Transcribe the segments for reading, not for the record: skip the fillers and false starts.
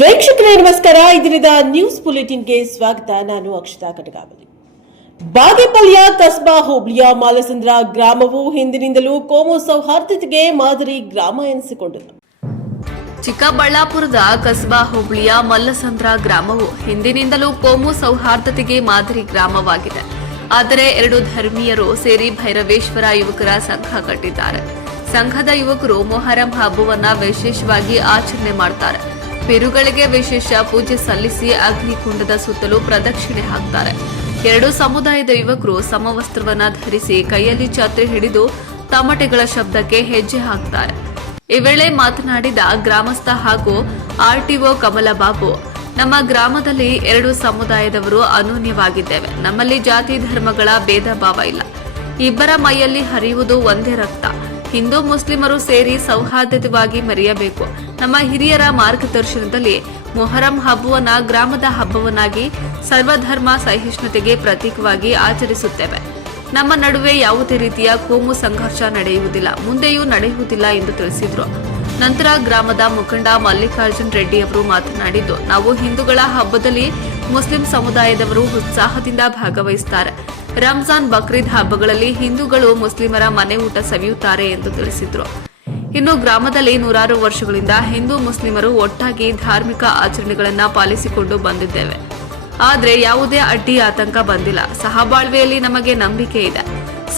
ವೀಕ್ಷಕರೇ ನಮಸ್ಕಾರ. ಇದರಿಂದ ನ್ಯೂಸ್ ಬುಲೆಟಿನ್ಗೆ ಸ್ವಾಗತ. ನಾನು ಅಕ್ಷತಾ ಕಟಗಾವಲಿ. ಬಾಗೇಪಲ್ಲಿಯ ಕಸ್ಬಾ ಹೋಬಳಿಯ ಮಾಲಸಂದ್ರ ಗ್ರಾಮವು ಹಿಂದಿನಿಂದಲೂ ಕೋಮು ಸೌಹಾರ್ದತೆಗೆ ಮಾದರಿ ಗ್ರಾಮ ಎನಿಸಿಕೊಂಡಿದೆ. ಚಿಕ್ಕಬಳ್ಳಾಪುರದ ಕಸ್ಬಾ ಹೋಬಳಿಯ ಮಲ್ಲಸಂದ್ರ ಗ್ರಾಮವು ಹಿಂದಿನಿಂದಲೂ ಕೋಮು ಸೌಹಾರ್ದತೆಗೆ ಮಾದರಿ ಗ್ರಾಮವಾಗಿದೆ. ಆದರೆ ಎರಡು ಧರ್ಮೀಯರು ಸೇರಿ ಭೈರವೇಶ್ವರ ಯುವಕರ ಸಂಘ ಕಟ್ಟಿದ್ದಾರೆ. ಸಂಘದ ಯುವಕರು ಮೊಹರಂ ಹಬ್ಬವನ್ನ ವಿಶೇಷವಾಗಿ ಆಚರಣೆ ಮಾಡುತ್ತಾರೆ. ಪಿರುಗಳಿಗೆ ವಿಶೇಷ ಪೂಜೆ ಸಲ್ಲಿಸಿ ಅಗ್ನಿಕುಂಡದ ಸುತ್ತಲೂ ಪ್ರದಕ್ಷಿಣೆ ಹಾಕ್ತಾರೆ. ಎರಡು ಸಮುದಾಯದ ಯುವಕರು ಸಮವಸ್ತ್ರವನ್ನ ಧರಿಸಿ ಕೈಯಲ್ಲಿ ಛತ್ರಿ ಹಿಡಿದು ತಮಟೆಗಳ ಶಬ್ದಕ್ಕೆ ಹೆಜ್ಜೆ ಹಾಕ್ತಾರೆ. ಈ ವೇಳೆ ಮಾತನಾಡಿದ ಗ್ರಾಮಸ್ಥ ಹಾಗೂ ಆರ್ಟಿಒ ಕಮಲಬಾಬು, ನಮ್ಮ ಗ್ರಾಮದಲ್ಲಿ ಎರಡು ಸಮುದಾಯದವರು ಅನೂನ್ಯವಾಗಿದ್ದೇವೆ. ನಮ್ಮಲ್ಲಿ ಜಾತಿ ಧರ್ಮಗಳ ಭೇದ ಭಾವ ಇಲ್ಲ. ಇಬ್ಬರ ಮೈಯಲ್ಲಿ ಹರಿಯುವುದು ಒಂದೇ ರಕ್ತ. ಹಿಂದೂ ಮುಸ್ಲಿಮರು ಸೇರಿ ಸೌಹಾರ್ದತೆಯಾಗಿ ಮೆರೆಯಬೇಕು. ನಮ್ಮ ಹಿರಿಯರ ಮಾರ್ಗದರ್ಶನದಲ್ಲಿ ಮೊಹರಂ ಹಬ್ಬವನ್ನ ಗ್ರಾಮದ ಹಬ್ಬವನ್ನಾಗಿ ಸರ್ವಧರ್ಮ ಸಹಿಷ್ಣುತೆಗೆ ಪ್ರತೀಕವಾಗಿ ಆಚರಿಸುತ್ತೇವೆ. ನಮ್ಮ ನಡುವೆ ಯಾವುದೇ ರೀತಿಯ ಕೋಮು ಸಂಘರ್ಷ ನಡೆಯುವುದಿಲ್ಲ, ಮುಂದೆಯೂ ನಡೆಯುವುದಿಲ್ಲ ಎಂದು ತಿಳಿಸಿದರು. ನಂತರ ಗ್ರಾಮದ ಮುಖಂಡ ಮಲ್ಲಿಕಾರ್ಜುನ್ ರೆಡ್ಡಿ ಅವರು ಮಾತನಾಡಿದ್ದು, ನಾವು ಹಿಂದೂಗಳ ಹಬ್ಬದಲ್ಲಿ ಮುಸ್ಲಿಂ ಸಮುದಾಯದವರು ಉತ್ಸಾಹದಿಂದ ಭಾಗವಹಿಸುತ್ತಾರೆ. ರಂಜಾನ್, ಬಕ್ರೀದ್ ಹಬ್ಬಗಳಲ್ಲಿ ಹಿಂದೂಗಳು ಮುಸ್ಲಿಮರ ಮನೆ ಊಟ ಸವಿಯುತ್ತಾರೆ ಎಂದು ತಿಳಿಸಿದರು. ಇನ್ನು ಗ್ರಾಮದಲ್ಲಿ ನೂರಾರು ವರ್ಷಗಳಿಂದ ಹಿಂದೂ ಮುಸ್ಲಿಮರು ಒಟ್ಟಾಗಿ ಧಾರ್ಮಿಕ ಆಚರಣೆಗಳನ್ನು ಪಾಲಿಸಿಕೊಂಡು ಬಂದಿದ್ದೇವೆ. ಆದರೆ ಯಾವುದೇ ಅಡ್ಡಿ ಆತಂಕ ಬಂದಿಲ್ಲ. ಸಹಬಾಳ್ವೆಯಲ್ಲಿ ನಮಗೆ ನಂಬಿಕೆ ಇದೆ.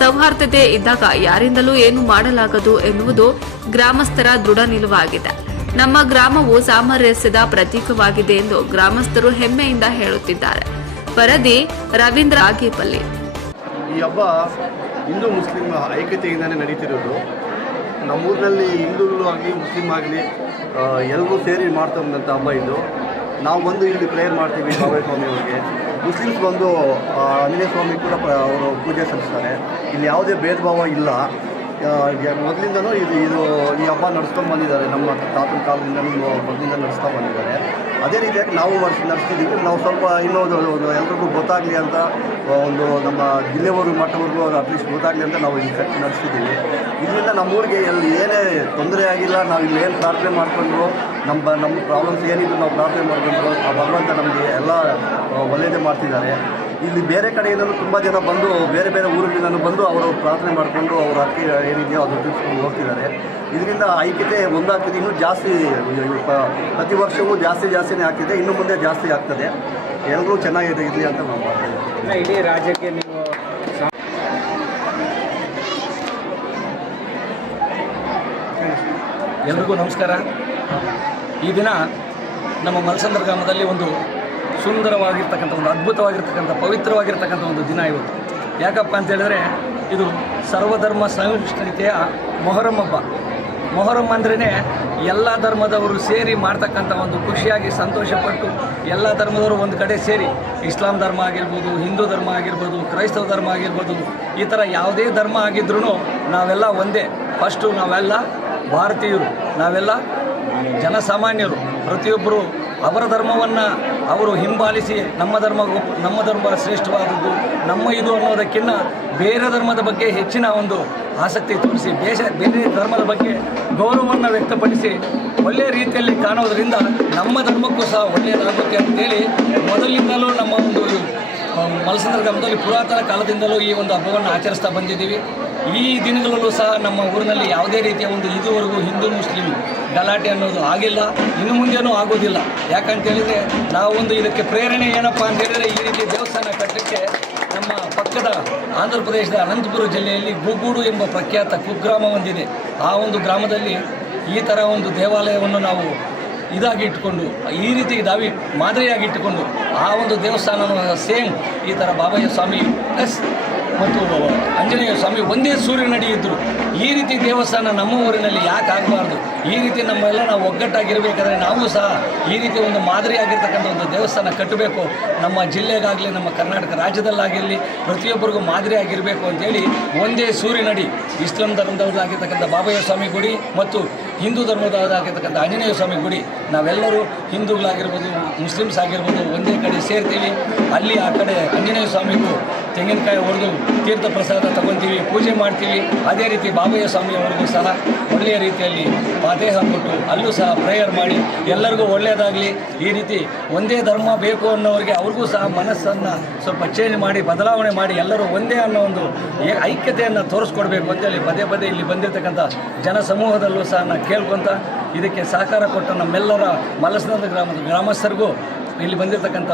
ಸೌಹಾರ್ದತೆ ಇದ್ದಾಗ ಯಾರಿಂದಲೂ ಏನು ಮಾಡಲಾಗದು ಎನ್ನುವುದು ಗ್ರಾಮಸ್ಥರ ದೃಢ ನಿಲುವಾಗಿದೆ. ನಮ್ಮ ಗ್ರಾಮವು ಸಾಮರಸ್ಯದ ಪ್ರತೀಕವಾಗಿದೆ ಎಂದು ಗ್ರಾಮಸ್ಥರು ಹೆಮ್ಮೆಯಿಂದ ಹೇಳುತ್ತಿದ್ದಾರೆ. ವರದಿ ರವೀಂದ್ರ ಬಾಗೇಪಲ್ಲಿ. ಈ ಹಬ್ಬ ಹಿಂದೂ ಮುಸ್ಲಿಂ ಐಕ್ಯತೆಯಿಂದಲೇ ನಡೀತಿರೋದು. ನಮ್ಮೂರಿನಲ್ಲಿ ಹಿಂದೂಗಳು ಆಗಲಿ ಮುಸ್ಲಿಂ ಆಗಲಿ ಎಲ್ಲರೂ ಸೇರಿ ಮಾಡ್ತಾ ಬಂದಂಥ ಹಬ್ಬ ಇದು. ನಾವು ಬಂದು ಇಲ್ಲಿ ಪ್ರೇಯರ್ ಮಾಡ್ತೀವಿ ಬಾಬಾ ಸ್ವಾಮಿ ಅವರಿಗೆ. ಮುಸ್ಲಿಮ್ಸ್ ಬಂದು ಆಂಜನೇಯ ಸ್ವಾಮಿ ಕೂಡ ಅವರು ಪೂಜೆ ಸಲ್ಲಿಸ್ತಾರೆ. ಇಲ್ಲಿ ಯಾವುದೇ ಭೇದ ಭಾವ ಇಲ್ಲ. ಮೊದಲಿಂದನೂ ಈ ಹಬ್ಬ ನಡೆಸ್ಕೊಂಡು ಬಂದಿದ್ದಾರೆ. ನಮ್ಮ ತಾತನ ಕಾಲದಿಂದನೂ ಮೊದಲಿಂದ ನಡೆಸ್ಕೊಂಡು ಬಂದಿದ್ದಾರೆ. ಅದೇ ರೀತಿಯಾಗಿ ನಾವು ನಡೆಸ್ತಿದ್ದೀವಿ. ನಾವು ಸ್ವಲ್ಪ ಇನ್ನೊಂದು ಎಲ್ರಿಗೂ ಗೊತ್ತಾಗಲಿ ಅಂತ ಒಂದು ನಮ್ಮ ಜಿಲ್ಲೆವರೆಗೂ ಮಟ್ಟವರೆಗೂ ಅಟ್ಲೀಸ್ಟ್ ಗೊತ್ತಾಗಲಿ ಅಂತ ನಾವು ಇಲ್ಲಿ ಕಟ್ಟಿ ನಡೆಸ್ತಿದ್ದೀವಿ. ಇದರಿಂದ ನಮ್ಮೂರಿಗೆ ಏನೇ ತೊಂದರೆ ಆಗಿಲ್ಲ. ನಾವು ಇಲ್ಲಿ ಏನು ಪ್ರಾರ್ಥನೆ ಮಾಡಿಕೊಂಡು ನಮ್ಮ ಪ್ರಾಬ್ಲಮ್ಸ್ ಏನಿದ್ರು ನಾವು ಪ್ರಾರ್ಥನೆ ಮಾಡಿಕೊಂಡು ಆ ಭಗವಂತ ನಮಗೆ ಎಲ್ಲ ಒಳ್ಳೆಯದೇ ಮಾಡ್ತಿದ್ದಾರೆ. ಇಲ್ಲಿ ಬೇರೆ ಕಡೆಯಿಂದಲೂ ತುಂಬ ಜನ ಬಂದು ಬೇರೆ ಬೇರೆ ಊರುಗಳಿಂದಲೂ ಬಂದು ಅವರು ಪ್ರಾರ್ಥನೆ ಮಾಡಿಕೊಂಡು ಅವ್ರ ಹಕ್ಕಿ ಏನಿದೆಯೋ ಅದು ತಿಳಿಸ್ಕೊಂಡು ಹೋಗ್ತಿದ್ದಾರೆ. ಇದರಿಂದ ಐಕ್ಯತೆ ಒಂದಾಗ್ತಿದೆ. ಇನ್ನೂ ಜಾಸ್ತಿ ಪ್ರತಿ ವರ್ಷವೂ ಜಾಸ್ತಿನೇ ಆಗ್ತಿದೆ. ಇನ್ನು ಮುಂದೆ ಜಾಸ್ತಿ ಆಗ್ತದೆ. ಎಲ್ಲರೂ ಚೆನ್ನಾಗಿದೆ ಇರಲಿ ಅಂತ ನಾವು ಮಾಡ್ತೀವಿ. ಇಡೀ ರಾಜ್ಯಕ್ಕೆ ನೀವು ಎಲ್ರಿಗೂ ನಮಸ್ಕಾರ. ಈ ದಿನ ನಮ್ಮ ಮಲ್ಲಸಂದ್ರ ಗ್ರಾಮದಲ್ಲಿ ಒಂದು ಸುಂದರವಾಗಿರ್ತಕ್ಕಂಥ, ಒಂದು ಅದ್ಭುತವಾಗಿರ್ತಕ್ಕಂಥ, ಪವಿತ್ರವಾಗಿರ್ತಕ್ಕಂಥ ಒಂದು ದಿನ ಇವತ್ತು. ಯಾಕಪ್ಪ ಅಂತ ಹೇಳಿದ್ರೆ ಇದು ಸರ್ವಧರ್ಮ ಸಹಿಷ್ಣುತೆಯ ಮೊಹರಂ ಹಬ್ಬ. ಮೊಹರಂ ಅಂದ್ರೇ ಎಲ್ಲ ಧರ್ಮದವರು ಸೇರಿ ಮಾಡ್ತಕ್ಕಂಥ ಒಂದು ಖುಷಿಯಾಗಿ ಸಂತೋಷಪಟ್ಟು ಎಲ್ಲ ಧರ್ಮದವರು ಒಂದು ಕಡೆ ಸೇರಿ, ಇಸ್ಲಾಂ ಧರ್ಮ ಆಗಿರ್ಬೋದು, ಹಿಂದೂ ಧರ್ಮ ಆಗಿರ್ಬೋದು, ಕ್ರೈಸ್ತವ ಧರ್ಮ ಆಗಿರ್ಬೋದು, ಈ ಥರ ಯಾವುದೇ ಧರ್ಮ ಆಗಿದ್ರೂ ನಾವೆಲ್ಲ ಒಂದೇ. ಫಸ್ಟು ನಾವೆಲ್ಲ ಭಾರತೀಯರು, ನಾವೆಲ್ಲ ಜನಸಾಮಾನ್ಯರು. ಪ್ರತಿಯೊಬ್ಬರು ಅವರ ಧರ್ಮವನ್ನು ಅವರು ಹಿಂಬಾಲಿಸಿ ನಮ್ಮ ಧರ್ಮ ಶ್ರೇಷ್ಠವಾದದ್ದು, ನಮ್ಮ ಇದು ಅನ್ನೋದಕ್ಕಿಂತ ಬೇರೆ ಧರ್ಮದ ಬಗ್ಗೆ ಹೆಚ್ಚಿನ ಒಂದು ಆಸಕ್ತಿ ತೋರಿಸಿ ಬೇರೆ ಧರ್ಮದ ಬಗ್ಗೆ ಗೌರವವನ್ನು ವ್ಯಕ್ತಪಡಿಸಿ ಒಳ್ಳೆಯ ರೀತಿಯಲ್ಲಿ ಕಾಣೋದರಿಂದ ನಮ್ಮ ಧರ್ಮಕ್ಕೂ ಸಹ ಒಳ್ಳೆಯದಾಗುತ್ತೆ ಅಂತೇಳಿ ಮೊದಲಿಂದಲೂ ನಮ್ಮ ಒಂದು ಮಲ್ಲಸಂದ್ರ ಗ್ರಾಮದಲ್ಲಿ ಪುರಾತನ ಕಾಲದಿಂದಲೂ ಈ ಒಂದು ಹಬ್ಬವನ್ನು ಆಚರಿಸ್ತಾ ಬಂದಿದ್ದೀವಿ. ಈ ದಿನಗಳಲ್ಲೂ ಸಹ ನಮ್ಮ ಊರಿನಲ್ಲಿ ಯಾವುದೇ ರೀತಿಯ ಒಂದು ಇದುವರೆಗೂ ಹಿಂದೂ ಮುಸ್ಲಿಂ ಗಲಾಟೆ ಅನ್ನೋದು ಆಗಿಲ್ಲ, ಇನ್ನು ಮುಂದೆನೂ ಆಗೋದಿಲ್ಲ. ಯಾಕಂತೇಳಿದರೆ ನಾವು ಒಂದು ಇದಕ್ಕೆ ಪ್ರೇರಣೆ ಏನಪ್ಪ ಅಂತೇಳಿದರೆ, ಈ ರೀತಿ ದೇವಸ್ಥಾನ ಕಟ್ಟಲಿಕ್ಕೆ ನಮ್ಮ ಪಕ್ಕದ ಆಂಧ್ರ ಪ್ರದೇಶದ ಅನಂತಪುರ ಜಿಲ್ಲೆಯಲ್ಲಿ ಗೂಗೂಡು ಎಂಬ ಪ್ರಖ್ಯಾತ ಕುಗ್ರಾಮ ಒಂದಿದೆ. ಆ ಒಂದು ಗ್ರಾಮದಲ್ಲಿ ಈ ಥರ ಒಂದು ದೇವಾಲಯವನ್ನು ನಾವು ಇದಾಗಿ ಇಟ್ಕೊಂಡು, ಈ ರೀತಿ ಮಾದರಿಯಾಗಿ ಇಟ್ಟುಕೊಂಡು ಆ ಒಂದು ದೇವಸ್ಥಾನವನ್ನು ಸೇಮ್ ಈ ಥರ ಬಾಬಯ್ಯ ಸ್ವಾಮಿ ಪ್ಲಸ್ ಮತ್ತು ಆಂಜನೇಯ ಸ್ವಾಮಿ ಒಂದೇ ಸೂರ್ಯನಡಿ ಇದ್ದರು. ಈ ರೀತಿ ದೇವಸ್ಥಾನ ನಮ್ಮ ಊರಿನಲ್ಲಿ ಯಾಕೆ ಆಗಬಾರ್ದು? ಈ ರೀತಿ ನಮ್ಮೆಲ್ಲ ನಾವು ಒಗ್ಗಟ್ಟಾಗಿರಬೇಕಾದ್ರೆ ನಾವು ಸಹ ಈ ರೀತಿ ಒಂದು ಮಾದರಿಯಾಗಿರ್ತಕ್ಕಂಥ ಒಂದು ದೇವಸ್ಥಾನ ಕಟ್ಟಬೇಕು. ನಮ್ಮ ಜಿಲ್ಲೆಗಾಗಲಿ ನಮ್ಮ ಕರ್ನಾಟಕ ರಾಜ್ಯದಲ್ಲಾಗಿರಲಿ ಪ್ರತಿಯೊಬ್ಬರಿಗೂ ಮಾದರಿಯಾಗಿರಬೇಕು ಅಂತೇಳಿ ಒಂದೇ ಸೂರ್ಯನಡಿ ಇಸ್ಲಾಂ ಧರ್ಮದವರಾಗಿರ್ತಕ್ಕಂಥ ಬಾಬಯ್ಯ ಸ್ವಾಮಿ ಗುಡಿ ಮತ್ತು ಹಿಂದೂ ಧರ್ಮದವರಾಗಿರ್ತಕ್ಕಂಥ ಆಂಜನೇಯ ಸ್ವಾಮಿ ಗುಡಿ, ನಾವೆಲ್ಲರೂ ಹಿಂದೂಗಳಾಗಿರ್ಬೋದು, ಮುಸ್ಲಿಮ್ಸ್ ಆಗಿರ್ಬೋದು ಒಂದೇ ಕಡೆ ಸೇರ್ತೀವಿ. ಅಲ್ಲಿ ಆ ಕಡೆ ಆಂಜನೇಯ ಸ್ವಾಮಿಗೂ ತೆಂಗಿನಕಾಯಿ ಹೊಡೆದು ತೀರ್ಥ ಪ್ರಸಾದ ತಗೊತೀವಿ, ಪೂಜೆ ಮಾಡ್ತೀವಿ. ಅದೇ ರೀತಿ ಬಾಬಯ್ಯ ಸ್ವಾಮಿಯವರಿಗೂ ಸಹ ಒಳ್ಳೆಯ ರೀತಿಯಲ್ಲಿ ಪಾದೇಹ ಕೊಟ್ಟು ಅಲ್ಲೂ ಸಹ ಪ್ರೇಯರ್ ಮಾಡಿ ಎಲ್ಲರಿಗೂ ಒಳ್ಳೆಯದಾಗಲಿ, ಈ ರೀತಿ ಒಂದೇ ಧರ್ಮ ಬೇಕು ಅನ್ನೋರಿಗೆ ಅವ್ರಿಗೂ ಸಹ ಮನಸ್ಸನ್ನು ಸ್ವಲ್ಪ ಚೇಂಜ್ ಮಾಡಿ ಬದಲಾವಣೆ ಮಾಡಿ ಎಲ್ಲರೂ ಒಂದೇ ಅನ್ನೋ ಒಂದು ಐಕ್ಯತೆಯನ್ನು ತೋರಿಸ್ಕೊಡ್ಬೇಕು ಅಂತೇಳಿ ಪದೇ ಪದೇ ಇಲ್ಲಿ ಬಂದಿರತಕ್ಕಂಥ ಜನ ಸಮೂಹದಲ್ಲೂ ಸಹ ನಾನು ಕೇಳ್ಕೊತ ಇದಕ್ಕೆ ಸಹಕಾರ ಕೊಟ್ಟ ನಮ್ಮೆಲ್ಲರ ಮಲ್ಲಸಂದ್ರ ಗ್ರಾಮದ ಗ್ರಾಮಸ್ಥರಿಗೂ ಇಲ್ಲಿ ಬಂದಿರತಕ್ಕಂಥ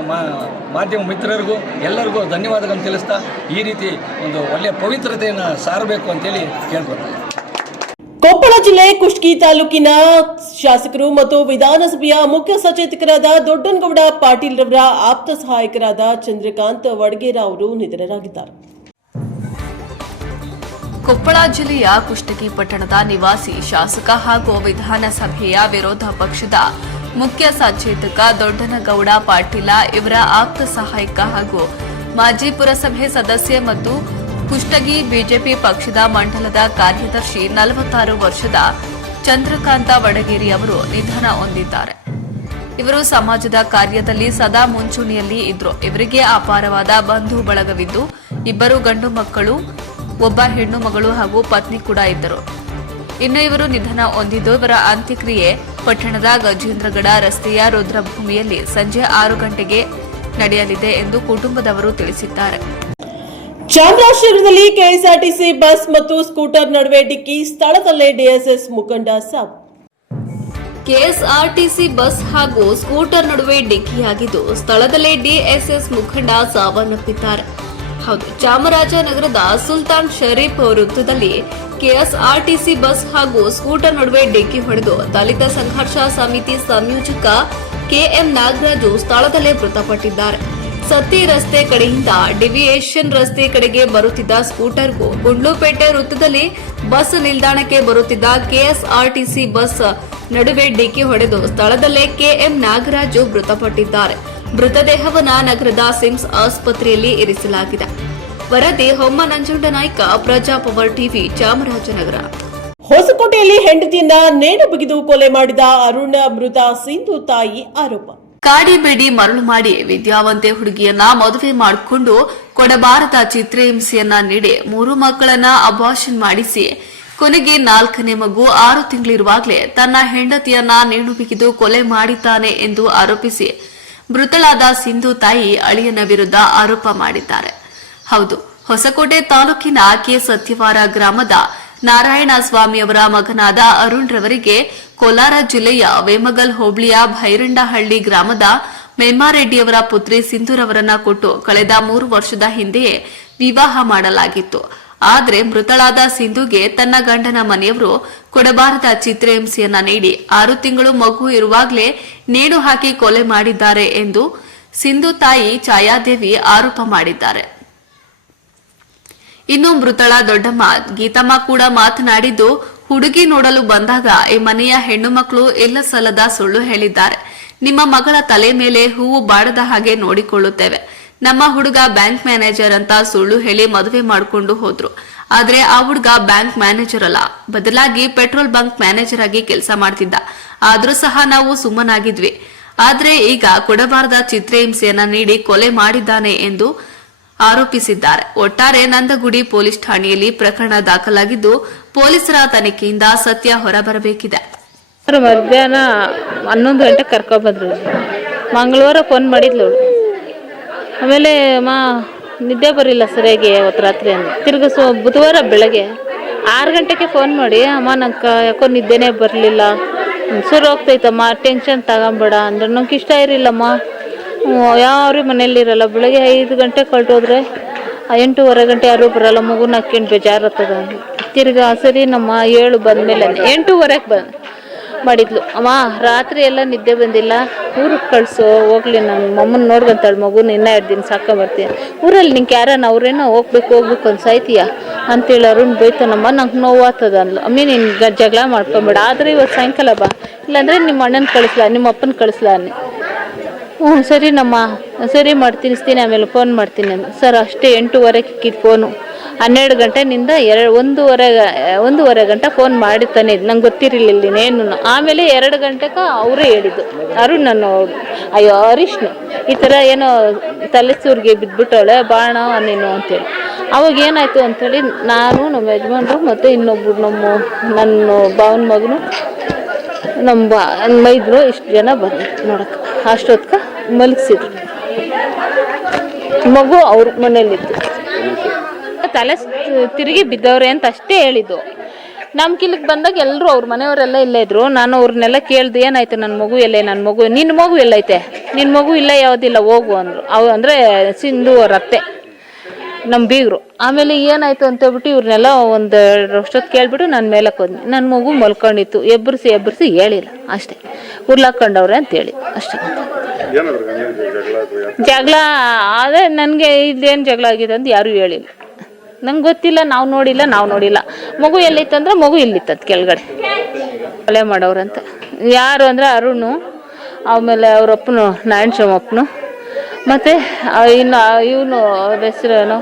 ಮಾಧ್ಯಮ ಮಿತ್ರರಿಗೂ ಎಲ್ಲರಿಗೂ ಧನ್ಯವಾದಗಳನ್ನು ತಿಳಿಸ್ತಾ ಈ ರೀತಿ ಒಂದು ಒಳ್ಳೆಯ ಪವಿತ್ರತೆಯನ್ನು ಸಾರಬೇಕು ಅಂತೇಳಿ ಕೇಳ್ಕೊತಾರೆ. ಕೊಪ್ಪಳ ಜಿಲ್ಲೆ ಕುಷ್ಟಗಿ ತಾಲೂಕಿನ ಶಾಸಕರು ಮತ್ತು ವಿಧಾನಸಭೆಯ ಮುಖ್ಯ ಸಚೇತಕರಾದ ದೊಡ್ಡನಗೌಡ ಪಾಟೀಲ್ ರವರ ಆಪ್ತ ಸಹಾಯಕರಾದ ಚಂದ್ರಕಾಂತ್ ವಡಗೇರ ಅವರು ನಿಧನರಾಗಿದ್ದಾರೆ. ಕೊಪ್ಪಳ ಜಿಲ್ಲೆಯ ಕುಷ್ಟಗಿ ಪಟ್ಟಣದ ನಿವಾಸಿ ಶಾಸಕ ಹಾಗೂ ವಿಧಾನಸಭೆಯ ವಿರೋಧ ಪಕ್ಷದ ಮುಖ್ಯ ಸಚೇತಕ ದೊಡ್ಡನಗೌಡ ಪಾಟೀಲ ಇವರ ಆಪ್ತ ಸಹಾಯಕ ಹಾಗೂ ಮಾಜಿ ಪುರಸಭೆ ಸದಸ್ಯ ಮತ್ತು ಕುಷ್ಟಗಿ ಬಿಜೆಪಿ ಪಕ್ಷದ ಮಂಡಲದ ಕಾರ್ಯದರ್ಶಿ 46 ವರ್ಷದ ಚಂದ್ರಕಾಂತ ವಡಗೇರಿ ಅವರು ನಿಧನ ಹೊಂದಿದ್ದಾರೆ. ಇವರು ಸಮಾಜದ ಕಾರ್ಯದಲ್ಲಿ ಸದಾ ಮುಂಚೂಣಿಯಲ್ಲಿ ಇದ್ರು. ಇವರಿಗೆ ಅಪಾರವಾದ ಬಂಧು ಬಳಗವಿದ್ದು 2 ಗಂಡು ಮಕ್ಕಳು, 1 ಹೆಣ್ಣು ಮಗಳು ಹಾಗೂ ಪತ್ನಿ ಕೂಡ ಇದ್ದರು. ಇನ್ನು ಇವರು ನಿಧನ ಹೊಂದಿದ್ದು ಇವರ ಅಂತ್ಯಕ್ರಿಯೆ ಪಟ್ಟಣದ ಗಜೇಂದ್ರಗಡ ರಸ್ತೆಯ ರುದ್ರಭೂಮಿಯಲ್ಲಿ ಸಂಜೆ 6 ಗಂಟೆಗೆ ನಡೆಯಲಿದೆ ಎಂದು ಕುಟುಂಬದವರು ತಿಳಿಸಿದ್ದಾರೆ. ಚಾಮರಾಜನಗರದಲ್ಲಿ ಕೆಎಸ್ಆರ್ಟಿಸಿ ಬಸ್ ಮತ್ತು ಸ್ಕೂಟರ್ ನಡುವೆ ಡಿಕ್ಕಿ, ಸ್ಥಳದಲ್ಲೇ ಡಿಎಸ್ಎಸ್ ಮುಖಂಡ ಸಾವು. ಕೆಎಸ್ಆರ್ಟಿಸಿ ಬಸ್ ಹಾಗೂ ಸ್ಕೂಟರ್ ನಡುವೆ ಡಿಕ್ಕಿಯಾಗಿದ್ದು ಸ್ಥಳದಲ್ಲೇ ಡಿಎಸ್ಎಸ್ ಮುಖಂಡ ಸಾವನ್ನಪ್ಪಿದ್ದಾರೆ. ಹೌದು, ಚಾಮರಾಜನಗರದ ಸುಲ್ತಾನ್ ಶರೀಫ್ ವೃತ್ತದಲ್ಲಿ ಕೆಎಸ್ಆರ್ಟಿಸಿ ಬಸ್ ಹಾಗೂ ಸ್ಕೂಟರ್ ನಡುವೆ ಡಿಕ್ಕಿ ಹೊಡೆದು ದಲಿತ ಸಂಘರ್ಷ ಸಮಿತಿ ಸಂಯೋಜಕ ಕೆಎಂ ನಾಗರಾಜು ಸ್ಥಳದಲ್ಲೇ ಮೃತಪಟ್ಟಿದ್ದಾರೆ. ಸತ್ತಿ ರಸ್ತೆ ಕಡೆಯಿಂದ ಡಿವಿಯೇಷನ್ ರಸ್ತೆ ಕಡೆಗೆ ಬರುತ್ತಿದ್ದ ಸ್ಕೂಟರ್ಗೂ ಗುಂಡ್ಲುಪೇಟೆ ವೃತ್ತದಲ್ಲಿ ಬಸ್ ನಿಲ್ದಾಣಕ್ಕೆ ಬರುತ್ತಿದ್ದ ಕೆಎಸ್ಆರ್ಟಿಸಿ ಬಸ್ ನಡುವೆ ಡಿಕ್ಕಿ ಹೊಡೆದು ಸ್ಥಳದಲ್ಲೇ ಕೆಎಂ ನಾಗರಾಜು ಮೃತಪಟ್ಟಿದ್ದಾರೆ. ಮೃತದೇಹವನ್ನು ನಗರದ ಸಿಮ್ಸ್ ಆಸ್ಪತ್ರೆಯಲ್ಲಿ ಇರಿಸಲಾಗಿದೆ. ವರದಿ ಹೊಮ್ಮ ನಂಜುಂಡನಾಯ್ಕ, ಪ್ರಜಾಪವರ್ ಟಿವಿ, ಚಾಮರಾಜನಗರ. ಹೊಸಕೋಟೆಯಲ್ಲಿ ಹೆಂಡತಿಯನ್ನ ನೇಣು ಬಿಗಿದು ಕೊಲೆ ಮಾಡಿದ ಅರುಣ್ ಮೃತ ಸಿಂಧು ತಾಯಿ ಆರೋಪ. ಕಾಡಿಬೇಡಿ ಮರಳು ಮಾಡಿ ವಿದ್ಯಾವಂತೆ ಹುಡುಗಿಯನ್ನ ಮದುವೆ ಮಾಡಿಕೊಂಡು ಕೊಡಬಾರದ ಚಿತ್ರಹಿಂಸೆಯನ್ನ ನೀಡಿ 3 ಮಕ್ಕಳನ್ನ ಅಬಾರ್ಷನ್ ಮಾಡಿಸಿ ಕೊನೆಗೆ 4ನೇ ಮಗು 6 ತಿಂಗಳಿರುವಾಗಲೇ ತನ್ನ ಹೆಂಡತಿಯನ್ನ ನೇಣು ಬಿಗಿದು ಕೊಲೆ ಮಾಡಿದ್ದಾನೆ ಎಂದು ಆರೋಪಿಸಿ ಮೃತಳಾದ ಸಿಂಧು ತಾಯಿ ಅಳಿಯನ ವಿರುದ್ಧ ಆರೋಪ ಮಾಡಿದ್ದಾರೆ. ಹೌದು, ಹೊಸಕೋಟೆ ತಾಲೂಕಿನ ಕೆ ಸತ್ಯವಾರ ಗ್ರಾಮದ ನಾರಾಯಣ ಸ್ವಾಮಿಯವರ ಮಗನಾದ ಅರುಣ್ ರವರಿಗೆ ಕೋಲಾರ ಜಿಲ್ಲೆಯ ವೇಮಗಲ್ ಹೋಬಳಿಯ ಭೈರಂಡಹಳ್ಳಿ ಗ್ರಾಮದ ಮೆಮ್ಮಾರೆಡ್ಡಿಯವರ ಪುತ್ರಿ ಸಿಂಧುರವರನ್ನ ಕೊಟ್ಟು ಕಳೆದ 3 ವರ್ಷದ ಹಿಂದೆಯೇ ವಿವಾಹ ಮಾಡಲಾಗಿತ್ತು. ಆದರೆ ಮೃತಳಾದ ಸಿಂಧುಗೆ ತನ್ನ ಗಂಡನ ಮನೆಯವರು ಕೊಡಬಾರದ ಚಿತ್ರಹಿಂಸೆಯನ್ನ ನೀಡಿ 6 ತಿಂಗಳು ಮಗು ಇರುವಾಗಲೇ ನೇಣು ಹಾಕಿ ಕೊಲೆ ಮಾಡಿದ್ದಾರೆ ಎಂದು ಸಿಂಧು ತಾಯಿ ಛಾಯಾದೇವಿ ಆರೋಪ ಮಾಡಿದ್ದಾರೆ. ಇನ್ನು ಮೃತಳ ದೊಡ್ಡಮ್ಮ ಗೀತಮ್ಮ ಕೂಡ ಮಾತನಾಡಿದ್ದು, ಹುಡುಗಿ ನೋಡಲು ಬಂದಾಗ ಈ ಮನೆಯ ಹೆಣ್ಣು ಮಕ್ಕಳು ಎಲ್ಲ ಸಲ್ಲದ ಸುಳ್ಳು ಹೇಳಿದ್ದಾರೆ. ನಿಮ್ಮ ಮಗಳ ತಲೆ ಮೇಲೆ ಹೂವು ಬಾಡದ ಹಾಗೆ ನೋಡಿಕೊಳ್ಳುತ್ತೇವೆ. ನಮ್ಮ ಹುಡುಗ ಬ್ಯಾಂಕ್ ಮ್ಯಾನೇಜರ್ ಅಂತ ಸುಳ್ಳು ಹೇಳಿ ಮದುವೆ ಮಾಡಿಕೊಂಡು ಹೋದ್ರು. ಆದ್ರೆ ಆ ಹುಡುಗ ಬ್ಯಾಂಕ್ ಮ್ಯಾನೇಜರ್ ಅಲ್ಲ, ಬದಲಾಗಿ ಪೆಟ್ರೋಲ್ ಬಂಕ್ ಮ್ಯಾನೇಜರ್ ಆಗಿ ಕೆಲಸ ಮಾಡ್ತಿದ್ದ. ಆದ್ರೂ ಸಹ ನಾವು ಸುಮ್ಮನಾಗಿದ್ವಿ. ಆದ್ರೆ ಈಗ ಕೊಡಬಾರದ ಚಿತ್ರಹಿಂಸೆಯನ್ನ ನೀಡಿ ಕೊಲೆ ಮಾಡಿದ್ದಾನೆ ಎಂದು ಆರೋಪಿಸಿದ್ದಾರೆ. ಒಟ್ಟಾರೆ ನಂದಗುಡಿ ಪೊಲೀಸ್ ಠಾಣೆಯಲ್ಲಿ ಪ್ರಕರಣ ದಾಖಲಾಗಿದ್ದು ಪೊಲೀಸರ ತನಿಖೆಯಿಂದ ಸತ್ಯ ಹೊರಬರಬೇಕಿದೆ. ಮಧ್ಯಾಹ್ನ 11 ಗಂಟೆ ಕರ್ಕೊಬಂದ್ರು. ಮಂಗಳವಾರ ಫೋನ್ ಮಾಡಿದ್ಲು. ಆಮೇಲೆ ನಿದ್ದೆ ಬರಲಿಲ್ಲ ಸರಿಯಾಗಿ ಅವತ್ತು ರಾತ್ರಿ ಅಂದು ತಿರ್ಗಿಸೋ ಬುಧವಾರ ಬೆಳಗ್ಗೆ 6 ಗಂಟೆಗೆ ಫೋನ್ ಮಾಡಿ, ಅಮ್ಮ ನಂಗೆ ಯಾಕೋ ನಿದ್ದೆನೇ ಬರಲಿಲ್ಲ, ಸುರು ಹೋಗ್ತೈತಮ್ಮ, ಟೆನ್ಷನ್ ತಗೊಂಬೇಡ ಅಂದ್ರೆ ನಂಗೆ ಇಷ್ಟ ಇರಲಿಲ್ಲಮ್ಮ. ಯಾರು ಮನೇಲಿರಲ್ಲ. ಬೆಳಗ್ಗೆ 5 ಗಂಟೆ ಹೊರಟೋದ್ರೆ 8:15 ಗಂಟೆ ಯಾರು ಬರಲ್ಲ, ಮಗುನ ಹಾಕ್ಕೊಂಡು ಬೇಜಾರತ್ತದ. ತಿರ್ಗಾ ಸರಿ ನಮ್ಮ 7 ಬಂದಮೇಲೆ 8:15 ಮಾಡಿದ್ಲು. ಅಮ್ಮ ರಾತ್ರಿ ಎಲ್ಲ ನಿದ್ದೆ ಬಂದಿಲ್ಲ, ಊರಿಗೆ ಕಳಿಸು ಹೋಗ್ಲಿ, ನಾನು ಮಮ್ಮನ ನೋಡ್ಕೊಂತಾಳೆ, ಮಗುನ ಇನ್ನೂ 2 ದಿನ ಸಾಕೊಂಬರ್ತೀನಿ. ಊರಲ್ಲಿ ನಿಂಗೆ ಯಾರನ್ನ ಅವ್ರೇನೋ ಹೋಗ್ಬೇಕು ಅಂತ ಸಾಯ್ತೀಯ ಅಂತೇಳಿ ಅರುಣ್ ಬೈತಾನಮ್ಮ. ನಂಗೆ ನೋವಾಗ್ತದ ಅಂದ್ಲು. ಅಮ್ಮಿ ನಿನ್ಗೆ ಜಗಳ ಮಾಡ್ಕೊಬೇಡ, ಆದರೆ ಇವತ್ತು ಸಾಯಂಕಾಲ ಬಾ, ಇಲ್ಲಾಂದರೆ ನಿಮ್ಮ ಅಣ್ಣನ ಕಳಿಸ್ಲಾ, ನಿಮ್ಮ ಅಪ್ಪನ ಕಳಿಸ್ಲಾ ಅನ್ನಿ. ಸರಿ ನಮ್ಮ ಸರಿ ಮಾಡ್ತೀನಿ, ಆಮೇಲೆ ಫೋನ್ ಮಾಡ್ತೀನಿ ಅಂದು. ಸರ್ ಅಷ್ಟೇ 8:15 ಕಿಕ್ಕಿದ್ದು ಫೋನು. 12 ಗಂಟೆನಿಂದ 1:15 ಗಂಟೆ ಫೋನ್ ಮಾಡಿರ್ತಾನೆ ಇದು, ನಂಗೆ ಗೊತ್ತಿರಲಿಲ್ಲ ಇನ್ನೇನು. ಆಮೇಲೆ 2 ಗಂಟೆಗೆ ಅವರೇ ಹೇಳಿದ್ದು, ಅರುಣ್ ಹರೀಶ್ನು ಈ ಥರ ಏನೋ ತಲೆಸೂರಿಗೆ ಬಿದ್ದುಬಿಟ್ಟವಳೆ ಬಾಣ ನೀನು ಅಂತೇಳಿ. ಅವಾಗ ಏನಾಯಿತು ಅಂಥೇಳಿ ನಾನು ನಮ್ಮ ಯಜಮಾನ್ರು ಮತ್ತು ಇನ್ನೊಬ್ಬರು ನನ್ನ ಭಾವನ ಮಗನು ನಮ್ಮ ಮೈದ್ರು ಇಷ್ಟು ಜನ ಬಂದಿತ್ತು ನೋಡೋಕೆ. ಅಷ್ಟೊತ್ಕ ಮಲಗಿಸಿದ್ರು. ಮಗು ಅವ್ರ ಮನೇಲಿತ್ತು. ತಲೆ ತಿರುಗಿ ಬಿದ್ದವ್ರೆ ಅಂತ ಅಷ್ಟೇ ಹೇಳಿದ್ದು. ನಮ್ಮ ಕಿಲಿಗೆ ಬಂದಾಗ ಎಲ್ಲರೂ ಅವ್ರ ಮನೆಯವರೆಲ್ಲ ಇಲ್ಲೇ ಇದ್ರು. ನಾನು ಅವ್ರನ್ನೆಲ್ಲ ಕೇಳ್ದೆ, ಏನಾಯ್ತು ನನ್ನ ಮಗು ಎಲ್ಲೇ, ನನ್ನ ಮಗು ನಿನ್ನ ಮಗು ಎಲ್ಲೈತೆ, ನಿನ್ನ ಮಗು ಇಲ್ಲ ಯಾವುದಿಲ್ಲ ಹೋಗು ಅಂದರು. ಅವು ಅಂದರೆ ಸಿಂಧು ಅವ್ರ ಅತ್ತೆ ನಮ್ಮ ಬೀಗರು. ಆಮೇಲೆ ಏನಾಯಿತು ಅಂತೇಳ್ಬಿಟ್ಟು ಇವ್ರನ್ನೆಲ್ಲ ಒಂದು ಅಷ್ಟೊತ್ತು ಕೇಳ್ಬಿಟ್ಟು ನಾನು ಮೇಲಕ್ಕೆ ಹೋದ್ನಿ. ನನ್ನ ಮಗು ಮಲ್ಕೊಂಡಿತ್ತು. ಎಬ್ಬರಿಸಿ ಹೇಳಿಲ್ಲ ಅಷ್ಟೇ, ಉರ್ಲಾಕೊಂಡವ್ರೆ ಅಂತೇಳಿ ಅಷ್ಟೇ. ಜಗಳ ಅದೇ ನನಗೆ ಇದೇನು ಜಗಳ ಆಗಿದೆ ಅಂತ ಯಾರೂ ಹೇಳಿಲ್ಲ. ನಂಗೆ ಗೊತ್ತಿಲ್ಲ, ನಾವು ನೋಡಿಲ್ಲ. ಮಗು ಎಲ್ಲಿತ್ತಂದ್ರೆ ಮಗು ಇಲ್ಲಿತ್ತಂತ ಕೆಳಗಡೆ ಕೊಲೆ ಮಾಡೋರಂತ. ಯಾರು ಅಂದರೆ ಅರುಣು, ಆಮೇಲೆ ಅವರಪ್ಪನು ನಾರಾಯಣಸ್ವಾಮಪ್ಪನು, ಮತ್ತು ಇನ್ನು ಇವನು ಹೆಸರೇನು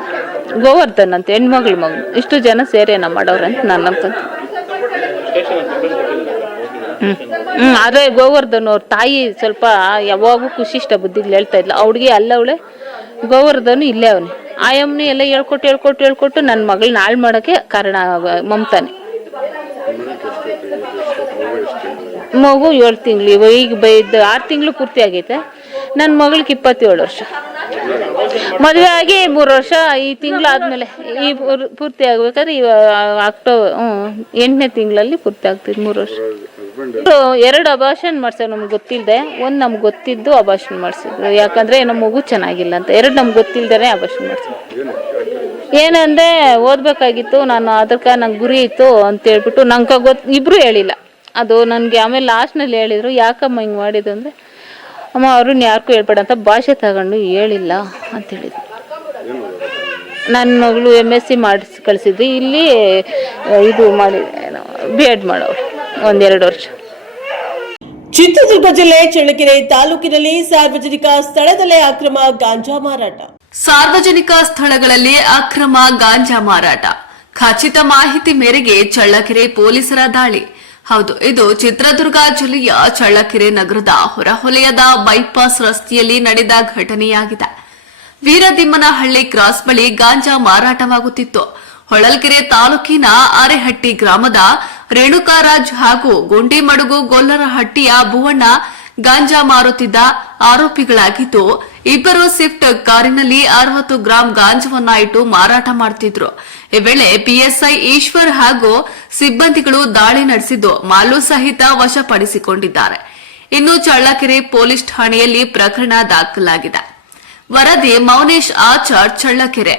ಗೋವರ್ಧನ್ ಅಂತ ಹೆಣ್ಮಗಳ ಮಗನು. ಇಷ್ಟು ಜನ ಸೇರೇನ ಮಾಡೋರಂತ ನಾನು ಅನ್ಕೊಂತ. ಅದೇ ಗೋವರ್ಧನ್ ಅವ್ರ ತಾಯಿ ಸ್ವಲ್ಪ ಯಾವಾಗೂ ಖುಷಿ ಇಷ್ಟ ಬುದ್ಧಿಗಳು ಹೇಳ್ತಾ ಇದ್ಲ. ಅವ್ಳಿಗೆ ಅಲ್ಲವಳೆ ಗೋವರ್ಧನ್ ಇಲ್ಲೇ ಅವನೇ. ಆಯಮ್ಮನಿ ಎಲ್ಲ ಹೇಳ್ಕೊಟ್ಟು ನನ್ನ ಮಗಳನ್ನ ಹಾಳು ಮಾಡೋಕ್ಕೆ ಕಾರಣ ಮಮತಾನೆ. ಮಗು 7 ತಿಂಗಳು, ಈಗ 6 ತಿಂಗಳು ಪೂರ್ತಿ ಆಗೈತೆ. ನನ್ನ ಮಗಳಿಗೆ 27 ವರ್ಷ. ಮದುವೆ ಆಗಿ 3 ವರ್ಷ ಈ ತಿಂಗಳಾದ್ಮೇಲೆ ಈ ಪೂರ್ತಿ ಆಗ್ಬೇಕಾದ್ರೆ ಅಕ್ಟೋಬರ್ 8ನೇ ತಿಂಗಳಲ್ಲಿ ಪೂರ್ತಿ ಆಗ್ತಿದ್ದು 3 ವರ್ಷ. 2 ಅಬಾರ್ಷನ್ ಮಾಡ್ಸೋರು ನಮ್ಗೆ ಗೊತ್ತಿಲ್ಲದೆ. ಒಂದು ನಮ್ಗೆ ಗೊತ್ತಿದ್ದು ಅಬಾರ್ಷನ್ ಮಾಡಿಸಿದ್ರು. ಯಾಕಂದರೆ ನಮ್ಮ ಮಗು ಚೆನ್ನಾಗಿಲ್ಲ ಅಂತ. 2 ನಮ್ಗೆ ಗೊತ್ತಿಲ್ಲದೇ ಅಬಾರ್ಷನ್ ಮಾಡಿಸಿದ್ರು. ಏನಂದರೆ ಓದಬೇಕಾಗಿತ್ತು ನಾನು, ಅದಕ್ಕೆ ನಂಗೆ ಗುರಿ ಇತ್ತು ಅಂತೇಳ್ಬಿಟ್ಟು ನಂಗೆ ಇಬ್ಬರು ಹೇಳಿಲ್ಲ ಅದು ನನಗೆ. ಆಮೇಲೆ ಲಾಸ್ಟ್ನಲ್ಲಿ ಹೇಳಿದರು, ಯಾಕಮ್ಮ ಹಿಂಗೆ ಮಾಡಿದ್ದು ಅಂದರೆ, ಅಮ್ಮ ಅವ್ರನ್ನ ಯಾರಿಗೂ ಹೇಳ್ಬೇಡ ಅಂತ ಭಾಷೆ ತಗೊಂಡು ಹೇಳಿಲ್ಲ ಅಂತೇಳಿದ್ರು. ನನ್ನ ಮಗಳು MSc ಮಾಡಿಸಿ ಕಳಿಸಿದ್ವಿ. ಇಲ್ಲಿ ಇದು ಮಾಡಿ B.Ed ಮಾಡೋರು 1-2 ವರ್ಷ. ಚಿತ್ರದುರ್ಗ ಜಿಲ್ಲೆ ಚಳ್ಳಕೆರೆ ತಾಲೂಕಿನಲ್ಲಿ ಸಾರ್ವಜನಿಕ ಸ್ಥಳದಲ್ಲೇ ಅಕ್ರಮ ಗಾಂಜಾ ಮಾರಾಟ. ಸಾರ್ವಜನಿಕ ಸ್ಥಳಗಳಲ್ಲಿ ಅಕ್ರಮ ಗಾಂಜಾ ಮಾರಾಟ. ಖಚಿತ ಮಾಹಿತಿ ಮೇರೆಗೆ ಚಳ್ಳಕೆರೆ ಪೊಲೀಸರ ದಾಳಿ. ಹೌದು, ಇದು ಚಿತ್ರದುರ್ಗ ಜಿಲ್ಲೆಯ ಚಳ್ಳಕೆರೆ ನಗರದ ಹೊರವಲಯದ ಬೈಪಾಸ್ ರಸ್ತೆಯಲ್ಲಿ ನಡೆದ ಘಟನೆಯಾಗಿದೆ. ವೀರದಿಮ್ಮನಹಳ್ಳಿ ಕ್ರಾಸ್ ಬಳಿ ಗಾಂಜಾ ಮಾರಾಟವಾಗುತ್ತಿತ್ತು. ಹೊಳಲ್ಕೆರೆ ತಾಲೂಕಿನ ಅರೆಹಟ್ಟಿ ಗ್ರಾಮದ ರೇಣುಕಾರಾಜ್ ಹಾಗೂ ಗುಂಡಿಮಡುಗು ಗೊಲ್ಲರಹಟ್ಟಿಯ ಭುವಣ್ಣ ಗಾಂಜಾ ಮಾರುತ್ತಿದ್ದ ಆರೋಪಿಗಳಾಗಿದ್ದು, ಇಬ್ಬರು ಸ್ವಿಫ್ಟ್ ಕಾರಿನಲ್ಲಿ 60 ಗ್ರಾಂ ಗಾಂಜಾವನ್ನ ಇಟ್ಟು ಮಾರಾಟ ಮಾಡುತ್ತಿದ್ರು. ಈ ವೇಳೆ ಪಿಎಸ್ಐ ಈಶ್ವರ್ ಹಾಗೂ ಸಿಬ್ಬಂದಿಗಳು ದಾಳಿ ನಡೆಸಿದ್ದು ಮಾಲು ಸಹಿತ ವಶಪಡಿಸಿಕೊಂಡಿದ್ದಾರೆ. ಇನ್ನು ಚಳ್ಳಕೆರೆ ಪೊಲೀಸ್ ಠಾಣೆಯಲ್ಲಿ ಪ್ರಕರಣ ದಾಖಲಾಗಿದೆ. ವರದಿ ಮೌನೇಶ್ ಆಚಾರ್, ಚಳ್ಳಕೆರೆ.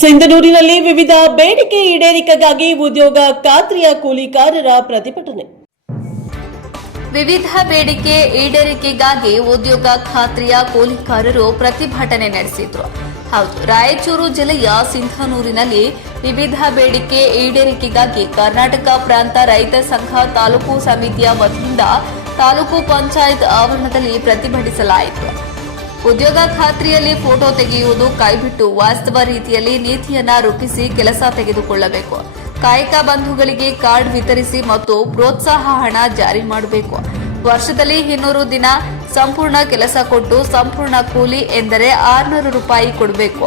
ಸಿಂಧನೂರಿನಲ್ಲಿ ವಿವಿಧ ಬೇಡಿಕೆ ಈಡೇರಿಕೆಗಾಗಿ ಉದ್ಯೋಗ ಖಾತ್ರಿಯ ಕೂಲಿಕಾರರ ಪ್ರತಿಭಟನೆ. ವಿವಿಧ ಬೇಡಿಕೆ ಈಡೇರಿಕೆಗಾಗಿ ಉದ್ಯೋಗ ಖಾತ್ರಿಯ ಕೂಲಿಕಾರರು ಪ್ರತಿಭಟನೆ ನಡೆಸಿದ್ರು. ಹೌದು, ರಾಯಚೂರು ಜಿಲ್ಲೆಯ ಸಿಂಧನೂರಿನಲ್ಲಿ ವಿವಿಧ ಬೇಡಿಕೆ ಈಡೇರಿಕೆಗಾಗಿ ಕರ್ನಾಟಕ ಪ್ರಾಂತ ರೈತ ಸಂಘ ತಾಲೂಕು ಸಮಿತಿಯ ವತಿಯಿಂದ ತಾಲೂಕು ಪಂಚಾಯತ್ ಆವರಣದಲ್ಲಿ ಪ್ರತಿಭಟಿಸಲಾಯಿತು. ಉದ್ಯೋಗ ಖಾತ್ರಿಯಲ್ಲಿ ಫೋಟೋ ತೆಗೆಯುವುದು ಕೈಬಿಟ್ಟು ವಾಸ್ತವ ರೀತಿಯಲ್ಲಿ ನೀತಿಯನ್ನ ರೂಪಿಸಿ ಕೆಲಸ ತೆಗೆದುಕೊಳ್ಳಬೇಕು. ಕಾಯಕ ಬಂಧುಗಳಿಗೆ ಕಾರ್ಡ್ ವಿತರಿಸಿ ಮತ್ತು ಪ್ರೋತ್ಸಾಹ ಹಣ ಜಾರಿ ಮಾಡಬೇಕು. ವರ್ಷದಲ್ಲಿ 200 ದಿನ ಸಂಪೂರ್ಣ ಕೆಲಸ ಕೊಟ್ಟು ಸಂಪೂರ್ಣ ಕೂಲಿ ಎಂದರೆ 600 ರೂಪಾಯಿ ಕೊಡಬೇಕು.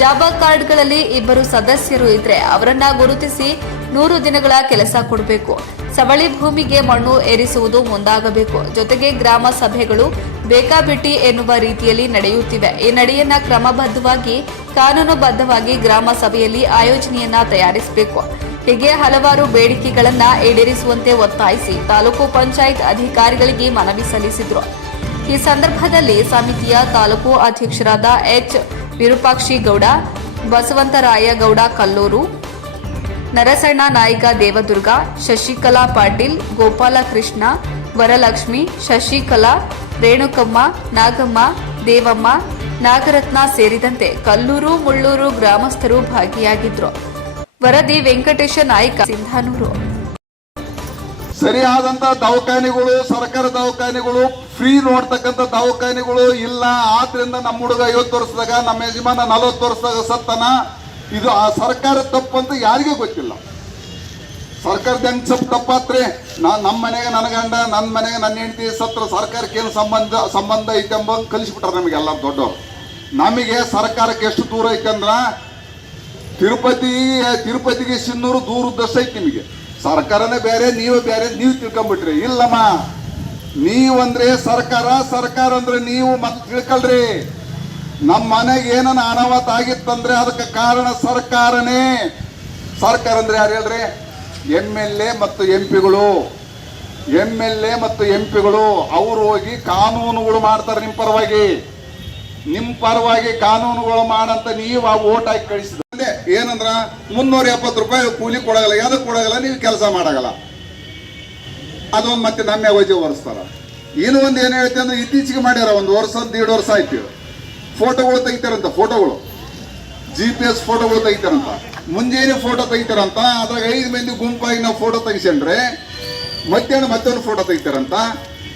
ಜಾಬಾ ಕಾರ್ಡ್ಗಳಲ್ಲಿ 2 ಸದಸ್ಯರು ಇದ್ರೆ ಅವರನ್ನ ಗುರುತಿಸಿ 100 ದಿನಗಳ ಕೆಲಸ ಕೊಡಬೇಕು. ಸವಳಿ ಭೂಮಿಗೆ ಮಣ್ಣು ಏರಿಸುವುದು ಮುಂದಾಗಬೇಕು. ಜೊತೆಗೆ ಗ್ರಾಮ ಸಭೆಗಳು ಬೇಕಾಬಿಟ್ಟಿ ಎನ್ನುವ ರೀತಿಯಲ್ಲಿ ನಡೆಯುತ್ತಿವೆ. ಈ ನಡೆಯನ್ನ ಕ್ರಮಬದ್ಧವಾಗಿ ಕಾನೂನುಬದ್ಧವಾಗಿ ಗ್ರಾಮ ಸಭೆಯಲ್ಲಿ ಆಯೋಜನೆಯನ್ನ ತಯಾರಿಸಬೇಕು. ಹೀಗೆ ಹಲವಾರು ಬೇಡಿಕೆಗಳನ್ನ ಈಡೇರಿಸುವಂತೆ ಒತ್ತಾಯಿಸಿ ತಾಲೂಕು ಪಂಚಾಯತ್ ಅಧಿಕಾರಿಗಳಿಗೆ ಮನವಿ ಸಲ್ಲಿಸಿದ್ರು. ಈ ಸಂದರ್ಭದಲ್ಲಿ ಸಮಿತಿಯ ತಾಲೂಕು ಅಧ್ಯಕ್ಷರಾದ ಎಚ್ ವಿರೂಪಾಕ್ಷಿ ಗೌಡ, ಬಸವಂತರಾಯ ಗೌಡ ಕಲ್ಲೂರು, ನರಸಣ್ಣ ನಾಯ್ಕ ದೇವದುರ್ಗ, ಶಶಿಕಲಾ ಪಾಟೀಲ್, ಗೋಪಾಲಕೃಷ್ಣ, ವರಲಕ್ಷ್ಮಿ, ಶಶಿಕಲಾ, ರೇಣುಕಮ್ಮ, ನಾಗಮ್ಮ, ದೇವಮ್ಮ, ನಾಗರತ್ನ ಸೇರಿದಂತೆ ಕಲ್ಲೂರು ಮುಳ್ಳೂರು ಗ್ರಾಮಸ್ಥರು ಭಾಗಿಯಾಗಿದ್ರು. ವರದಿ ವೆಂಕಟೇಶ ನಾಯ್ಕ, ಸಿಂಧನೂರು. ಸರಿಯಾದಂತ ದವಾಖಾನೆಗಳು, ಸರ್ಕಾರ ದವಾಖಾನೆಗಳು, ಫ್ರೀ ನೋಡ್ತಕ್ಕಂಥ ದವಾಖಾನೆಗಳು ಇಲ್ಲ. ಆದ್ರಿಂದ ನಮ್ಮ ಹುಡುಗ 50 ವರ್ಷದಾಗ, ನಮ್ಮ ಯಜಮಾನ 40 ವರ್ಷದಾಗ ಸತ್ತನ. ಇದು ಆ ಸರ್ಕಾರ ತಪ್ಪಂತ ಯಾರಿಗೂ ಗೊತ್ತಿಲ್ಲ. ಸರ್ಕಾರದ ಹೆಂಗ್ ಸ್ವಲ್ಪ ತಪ್ಪಾತ್ರಿ. ನಮ್ಮ ಮನೆಗೆ ನನ್ನ ಗಂಡ, ನನ್ನ ಮನೆಗೆ ನನ್ನ ಹೆಂಡತಿ ಸತ್ರ ಸರ್ಕಾರಕ್ಕೆ ಏನು ಸಂಬಂಧ ಐತೆ ಎಂಬಂಗೆ ಕಲಿಸ್ಬಿಟ್ರೆ ನಮಗೆಲ್ಲ ದೊಡ್ಡವರು. ನಮಗೆ ಸರ್ಕಾರಕ್ಕೆ ಎಷ್ಟು ದೂರ ಐತೆ ಅಂದ್ರ ತಿರುಪತಿಗೆ ಸಿನ್ನೂರು ದೂರದಷ್ಟು ಐತಿ. ನಿಮಗೆ ಸರ್ಕಾರನೇ ಬೇರೆ, ನೀವೇ ಬೇರೆ, ನೀವು ತಿಳ್ಕೊಂಬಿಟ್ರಿ. ಇಲ್ಲಮ್ಮ, ನೀವಂದ್ರೆ ಸರ್ಕಾರ ಅಂದ್ರೆ ನೀವು ಮತ್ತೆ ತಿಳ್ಕೊಳ್ರಿ. ನಮ್ಮ ಮನೆಗೆ ಏನನ್ನ ಅನಾಹುತ ಆಗಿತ್ತಂದ್ರೆ ಅದಕ್ಕೆ ಕಾರಣ ಸರ್ಕಾರನೇ. ಸರ್ಕಾರ ಅಂದ್ರೆ ಯಾರು ಹೇಳ್ರಿ? MLA ಮತ್ತು ಎಂ ಪಿಗಳು ಅವ್ರು ಹೋಗಿ ಕಾನೂನುಗಳು ಮಾಡ್ತಾರೆ. ನಿಮ್ಮ ಪರವಾಗಿ ಕಾನೂನುಗಳು ಮಾಡಂತ ನೀವು ಆ ಓಟ್ ಹಾಕಿ ಕಳಿಸಿದ್ರೆ ಏನಂದ್ರ 370 ರೂಪಾಯಿ ಕೂಲಿ ಕೊಡಗಲ್ಲ, ಯಾವ್ದಕ್ಕೆ ಕೊಡಗಲ್ಲ, ನೀವು ಕೆಲಸ ಮಾಡಗಲ್ಲ. ಅದೊಂದು ಮತ್ತೆ ನಮ್ಮ ವಜೆ ಹೊರಿಸ್ತಾರ. ಇನ್ನು ಒಂದು ಏನು ಹೇಳ್ತೀವಿ ಅಂದ್ರೆ ಇತ್ತೀಚೆಗೆ ಮಾಡ್ಯಾರ, 1 ವರ್ಷ 1.5 ವರ್ಷ ಆಯ್ತು. ಫೋಟೋಗಳು ತೆಗಿತಾರಂತ, ಫೋಟೋಗಳು GPS ಫೋಟೋಗಳು ತೆಗಿತಾರಂತ, ಮುಂಜಾನೆ ಫೋಟೋ ತೆಗಿತಾರಂತ. ಅದ್ರಾಗ 5 ಮಂದಿ ಗುಂಪಾಗಿ ನಾವು ಫೋಟೋ ತೆಗಿಸ್ಕೊಂಡ್ರೆ ಮಧ್ಯಾಹ್ನ ಮತ್ತೊಂದು ಫೋಟೋ ತೆಗಿತಾರಂತ.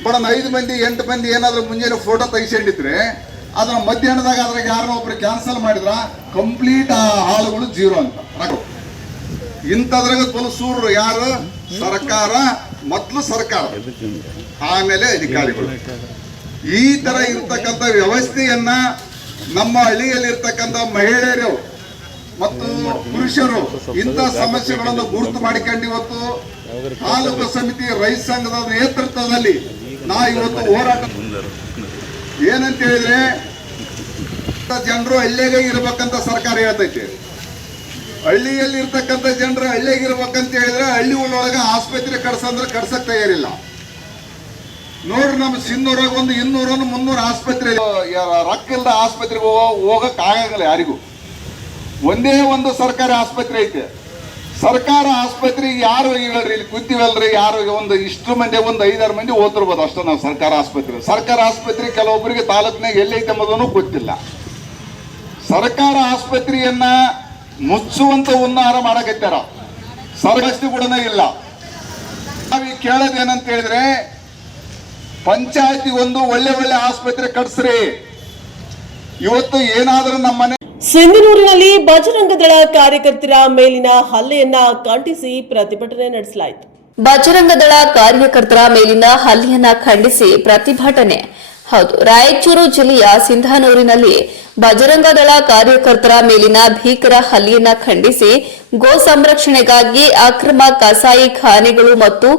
ಬಡನ್ 5 ಮಂದಿ 8 ಮಂದಿ ಏನಾದ್ರೂ ಮುಂಜಾನೆ ಫೋಟೋ ತೆಗಿಸ್ಕೊಂಡಿದ್ರೆ ಅದನ್ನ ಮಧ್ಯಾಹ್ನದಾಗ ಅದ್ರಾಗ ಯಾರನ್ನ ಒಬ್ರು ಕ್ಯಾನ್ಸಲ್ ಮಾಡಿದ್ರ ಕಂಪ್ಲೀಟ್ ಆ ಹಾಳುಗಳು 0 ಅಂತ. ಇಂಥದ್ರಾಗ ಸೂರ್ರು ಯಾರು? ಸರ್ಕಾರ. ಮೊದಲು ಸರ್ಕಾರ, ಆಮೇಲೆ ಅಧಿಕಾರಿಗಳು. ಈ ತರ ಇರ್ತಕ್ಕಂಥ ವ್ಯವಸ್ಥೆಯನ್ನ ನಮ್ಮ ಹಳ್ಳಿಯಲ್ಲಿರ್ತಕ್ಕಂಥ ಮಹಿಳೆಯರು ಮತ್ತು ಪುರುಷರು ಇಂಥ ಸಮಸ್ಯೆಗಳನ್ನು ಗುರುತು ಮಾಡಿಕೊಂಡು ಇವತ್ತು ತಾಲೂಕು ಸಮಿತಿ ರೈತ ಸಂಘದ ನೇತೃತ್ವದಲ್ಲಿ ಇವತ್ತು ಹೋರಾಟ ಏನಂತ ಹೇಳಿದ್ರೆ, ಜನರು ಹಳ್ಳಿಯಾಗೆ ಇರ್ಬೇಕಂತ ಸರ್ಕಾರ ಹೇಳ್ತೈತೆ. ಹಳ್ಳಿಯಲ್ಲಿ ಇರ್ತಕ್ಕಂಥ ಜನರು ಹಳ್ಳಿಯಾಗ ಇರ್ಬೇಕಂತ ಹೇಳಿದ್ರೆ ಹಳ್ಳಿ ಒಳಗೆ ಆಸ್ಪತ್ರೆ ಕಟ್ಸಂದ್ರೆ ಕಟ್ಸಕ್ ತಯಾರಿಲ್ಲ. ನೋಡ್ರಿ, ನಮ್ಮ ಸಿನ್ನೂರಾಗ ಒಂದು 200 300 ಆಸ್ಪತ್ರೆ, ರೊಕ್ಕ ಇಲ್ಲದ ಆಸ್ಪತ್ರೆಗೆ ಹೋಗಕ್ ಆಗಲ್ಲ ಯಾರಿಗೂ. ಒಂದೇ ಒಂದು ಸರ್ಕಾರಿ ಆಸ್ಪತ್ರೆ ಐತೆ. ಸರ್ಕಾರ ಆಸ್ಪತ್ರೆಗೆ ಯಾರು ಹೇಳ್ರಿ, ಇಲ್ಲಿ ಕೂತೀವಲ್ರಿ, ಯಾರು ಒಂದು ಇಷ್ಟು ಮಂದಿ ಒಂದು 5-6 ಮಂದಿ ಓದಿರ್ಬೋದು ಅಷ್ಟೇ. ನಾವು ಸರ್ಕಾರ ಆಸ್ಪತ್ರೆ ಕೆಲವೊಬ್ಬರಿಗೆ ತಾಲೂಕಿನಾಗ ಎಲ್ಲೈತೆ ಎಂಬುದನ್ನು ಗೊತ್ತಿಲ್ಲ. ಸರ್ಕಾರ ಆಸ್ಪತ್ರೆಯನ್ನ ಮುಚ್ಚುವಂತ ಹುನ್ನಾರ ಮಾಡಕತ್ತಾರ. ಸರ್ವಸ್ತಿ ಕೂಡ ಇಲ್ಲ. ನಾವೀಗ ಕೇಳೋದೇನಂತ ಹೇಳಿದ್ರೆ, ಪಂಚಾಯತಿ ಒಂದು ಒಳ್ಳೆ ಆಸ್ಪತ್ರೆ ಕಟ್ಸ್ರಿ. ಇವತ್ತು ಏನಾದ್ರೂ ನಮ್ಮ ಮನೆ ಸಿಂಧನೂರಿನಲ್ಲಿ ಬಜರಂಗದಳ ಕಾರ್ಯಕರ್ತರ ಮೇಲಿನ ಹಲ್ಲೆಯನ್ನ ಖಂಡಿಸಿ ಪ್ರತಿಭಟನೆ ನಡೆಸಲಾಯಿತು. ಬಜರಂಗದಳ ಕಾರ್ಯಕರ್ತರ ಮೇಲಿನ ಹಲ್ಲೆಯನ್ನ ಖಂಡಿಸಿ ಪ್ರತಿಭಟನೆ. ಹೌದು, ರಾಯಚೂರು ಜಿಲ್ಲೆಯ ಸಿಂಧನೂರಿನಲ್ಲಿ ಬಜರಂಗದಳ ಕಾರ್ಯಕರ್ತರ ಮೇಲಿನ ಭೀಕರ ಹಲ್ಲೆಯನ್ನ ಖಂಡಿಸಿ ಗೋ ಸಂರಕ್ಷಣೆಗಾಗಿ ಅಕ್ರಮ ಕಸಾಯಿ ಖಾನೆಗಳು ಮತ್ತು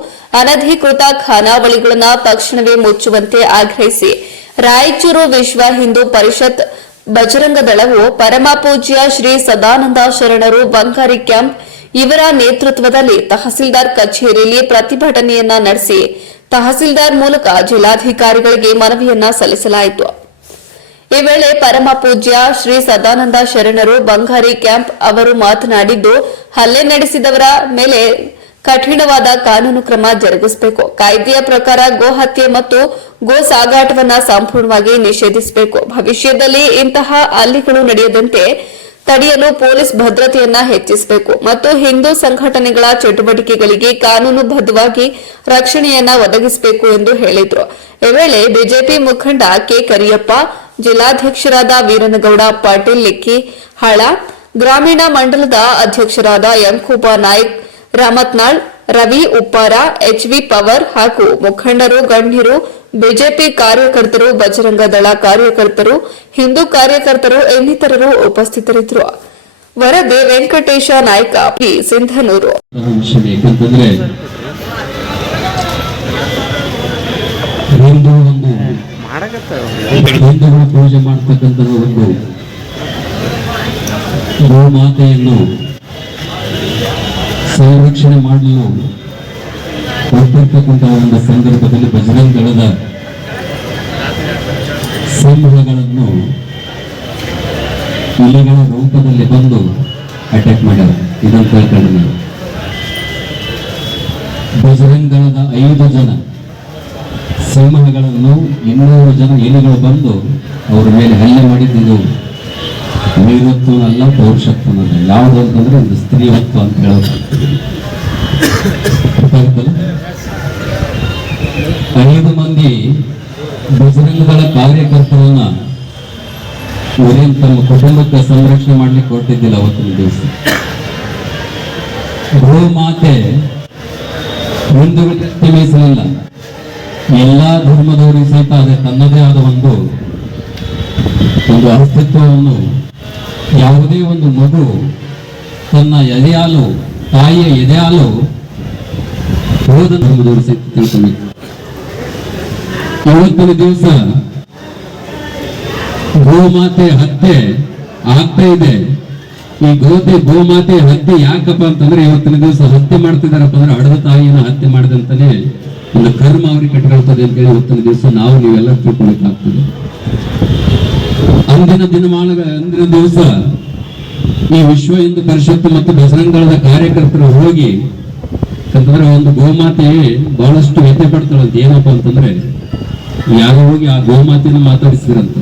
ಅನಧಿಕೃತ ಖಾನಾವಳಿಗಳನ್ನು ತಕ್ಷಣವೇ ಮುಚ್ಚುವಂತೆ ಆಗ್ರಹಿಸಿ ರಾಯಚೂರು ವಿಶ್ವ ಹಿಂದೂ ಪರಿಷತ್ ಬಜರಂಗದಳವು ಪರಮಪೂಜ್ಯ ಶ್ರೀ ಸದಾನಂದ ಶರಣರು ಬಂಗಾರಿ ಕ್ಯಾಂಪ್ ಇವರ ನೇತೃತ್ವದಲ್ಲಿ ತಹಸೀಲ್ದಾರ್ ಕಚೇರಿಯಲ್ಲಿ ಪ್ರತಿಭಟನೆಯನ್ನ ನಡೆಸಿ ತಹಸೀಲ್ದಾರ್ ಮೂಲಕ ಜಿಲ್ಲಾಧಿಕಾರಿಗಳಿಗೆ ಮನವಿಯನ್ನ ಸಲ್ಲಿಸಲಾಯಿತು. ಈ ವೇಳೆ ಪರಮಪೂಜ್ಯ ಶ್ರೀ ಸದಾನಂದ ಶರಣರು ಬಂಗಾರಿ ಕ್ಯಾಂಪ್ ಅವರು ಮಾತನಾಡಿದ್ದು, ಹಲ್ಲೆ ನಡೆಸಿದವರ ಮೇಲೆ ಕಠಿಣವಾದ ಕಾನೂನು ಕ್ರಮ ಜರುಗಿಸಬೇಕು. ಕಾಯ್ದೆಯ ಪ್ರಕಾರ ಗೋ ಹತ್ಯೆ ಮತ್ತು ಗೋ ಸಾಗಾಟವನ್ನ ಸಂಪೂರ್ಣವಾಗಿ ನಿಷೇಧಿಸಬೇಕು. ಭವಿಷ್ಯದಲ್ಲಿ ಇಂತಹ ಹಲ್ಲೆಗಳು ನಡೆಯದಂತೆ ತಡೆಯಲು ಪೊಲೀಸ್ ಭದ್ರತೆಯನ್ನ ಹೆಚ್ಚಿಸಬೇಕು ಮತ್ತು ಹಿಂದೂ ಸಂಘಟನೆಗಳ ಚಟುವಟಿಕೆಗಳಿಗೆ ಕಾನೂನುಬದ್ಧವಾಗಿ ರಕ್ಷಣೆಯನ್ನ ಒದಗಿಸಬೇಕು ಎಂದು ಹೇಳಿದರು. ಈ ವೇಳೆ ಬಿಜೆಪಿ ಮುಖಂಡ ಕೆ ಕರಿಯಪ್ಪ, ಜಿಲ್ಲಾಧ್ಯಕ್ಷರಾದ ವೀರನಗೌಡ ಪಾಟೀಲ್ ಲಿಕ್ಕಿ ಹಳ, ಗ್ರಾಮೀಣ ಮಂಡಲದ ಅಧ್ಯಕ್ಷರಾದ ಯಂಕೂಬ ನಾಯ್ಕ್, ರಾಮತ್ನಾಳ್, ರವಿ ಉಪ್ಪಾರ, HV ಪವರ್ ಹಾಗೂ ಮುಖಂಡರು, ಗಣ್ಯರು, ಬಿಜೆಪಿ ಕಾರ್ಯಕರ್ತರು, ಬಜರಂಗ ದಳ ಕಾರ್ಯಕರ್ತರು, ಹಿಂದೂ ಕಾರ್ಯಕರ್ತರು ಇನ್ನಿತರರು ಉಪಸ್ಥಿತರಿದ್ದರು. ವರದಿ ವೆಂಕಟೇಶ ನಾಯ್ಕ, ಪಿ ಸಿಂಧನೂರು. ಯಾಕಂತಂದ್ರೆ ಹಿಂದೂಗಳು ಪೂಜೆ ಮಾಡ್ತಕ್ಕಂಥ ಒಂದು ಗೋಮಾತೆಯನ್ನು ಸಂರಕ್ಷಣೆ ಮಾಡಲು ಹೊರಟಿರ್ತಕ್ಕಂಥ ಒಂದು ಸಂದರ್ಭದಲ್ಲಿ ಬಜರಂಗ ದಳದ ಸಿಂಹಗಳನ್ನು ಇಲಿಗಳ ರೂಪದಲ್ಲಿ ಬಂದು ಅಟ್ಯಾಕ್ ಮಾಡ್ಯಾರ. ಇದನ್ನು ಕೇಳ್ಕೊಂಡು ನಾವು ಬಜರಂಗ ದಳದ 5 ಜನ ಸಿಂಹಗಳನ್ನು 200 ಜನ ಇಲಿಗಳು ಬಂದು ಅವರ ಮೇಲೆ ಹಲ್ಲೆ ಮಾಡಿದ್ದು ವೀರತ್ವ ಅಲ್ಲ, ಪೌರುಷತ್ವನಲ್ಲ. ಯಾವುದು ಅಂತಂದ್ರೆ ಒಂದು ಸ್ತ್ರೀಯತ್ವ ಅಂತ ಹೇಳೋದು. 5 ಮಂದಿ ಬಜರಂಗದಳ ಕಾರ್ಯಕರ್ತರನ್ನ ತಮ್ಮ ಕುಟುಂಬಕ್ಕೆ ಸಂರಕ್ಷಣೆ ಮಾಡ್ಲಿಕ್ಕೆ ಹೊರಟಿದ್ದಿಲ್ಲ ಅವತ್ತಿನ ದಿವಸ. ಗೋ ಮಾತೆ ಹಿಂದುಳಿದ ಮೀಸಲಿಲ್ಲ, ಎಲ್ಲಾ ಧರ್ಮದವರಿಗೆ ಸಹಿತ ಅದೇ ತನ್ನದೇ ಆದ ಒಂದು ಅಸ್ತಿತ್ವವನ್ನು ಯಾವುದೇ ಒಂದು ಮಗು ತನ್ನ ಎದೆಯಾಲು, ತಾಯಿಯ ಎದೆಯಾಲು ಹೋದ ಧರ್ಮದವರು ಸಹಿತ ತಿಳ್ಕೊಬೇಕು. ಇವತ್ತಿನ ದಿವಸ ಗೋಮಾತೆ ಹತ್ಯೆ ಆಗ್ತಾ ಇದೆ. ಈ ಗೋಮಾತೆ ಹತ್ಯೆ ಯಾಕಪ್ಪ ಅಂತಂದ್ರೆ ಇವತ್ತಿನ ದಿವಸ ಹತ್ಯೆ ಮಾಡ್ತಿದಾರಪ್ಪ ಅಂದ್ರೆ ಹಡದ ತಾಯಿಯನ್ನು ಹತ್ಯೆ ಮಾಡಿದಂತಾನೆ ಒಂದು ಕರ್ಮ ಅವ್ರಿಗೆ ಕಟ್ಟಿರ್ತದೆ ಅಂತ ಹೇಳಿ ಇವತ್ತಿನ ದಿವಸ ನಾವು ನೀವೆಲ್ಲ ತಿಳ್ಕೊಬೇಕಾಗ್ತದೆ. ಅಂದಿನ ದಿವಸ ಈ ವಿಶ್ವ ಹಿಂದೂ ಪರಿಷತ್ತು ಮತ್ತು ಬಜರಂಗದಳದ ಕಾರ್ಯಕರ್ತರು ಹೋಗಿ ಅಂತಂದ್ರೆ ಒಂದು ಗೋಮಾತೆ ಬಹಳಷ್ಟು ವ್ಯಥೆ ಪಡ್ತಾಳಂತ. ಏನಪ್ಪಾ ಅಂತಂದ್ರೆ ಯಾರು ಹೋಗಿ ಆ ಗೋಮಾತೆಯನ್ನು ಮಾತಾಡಿಸಿದ್ರಂತ,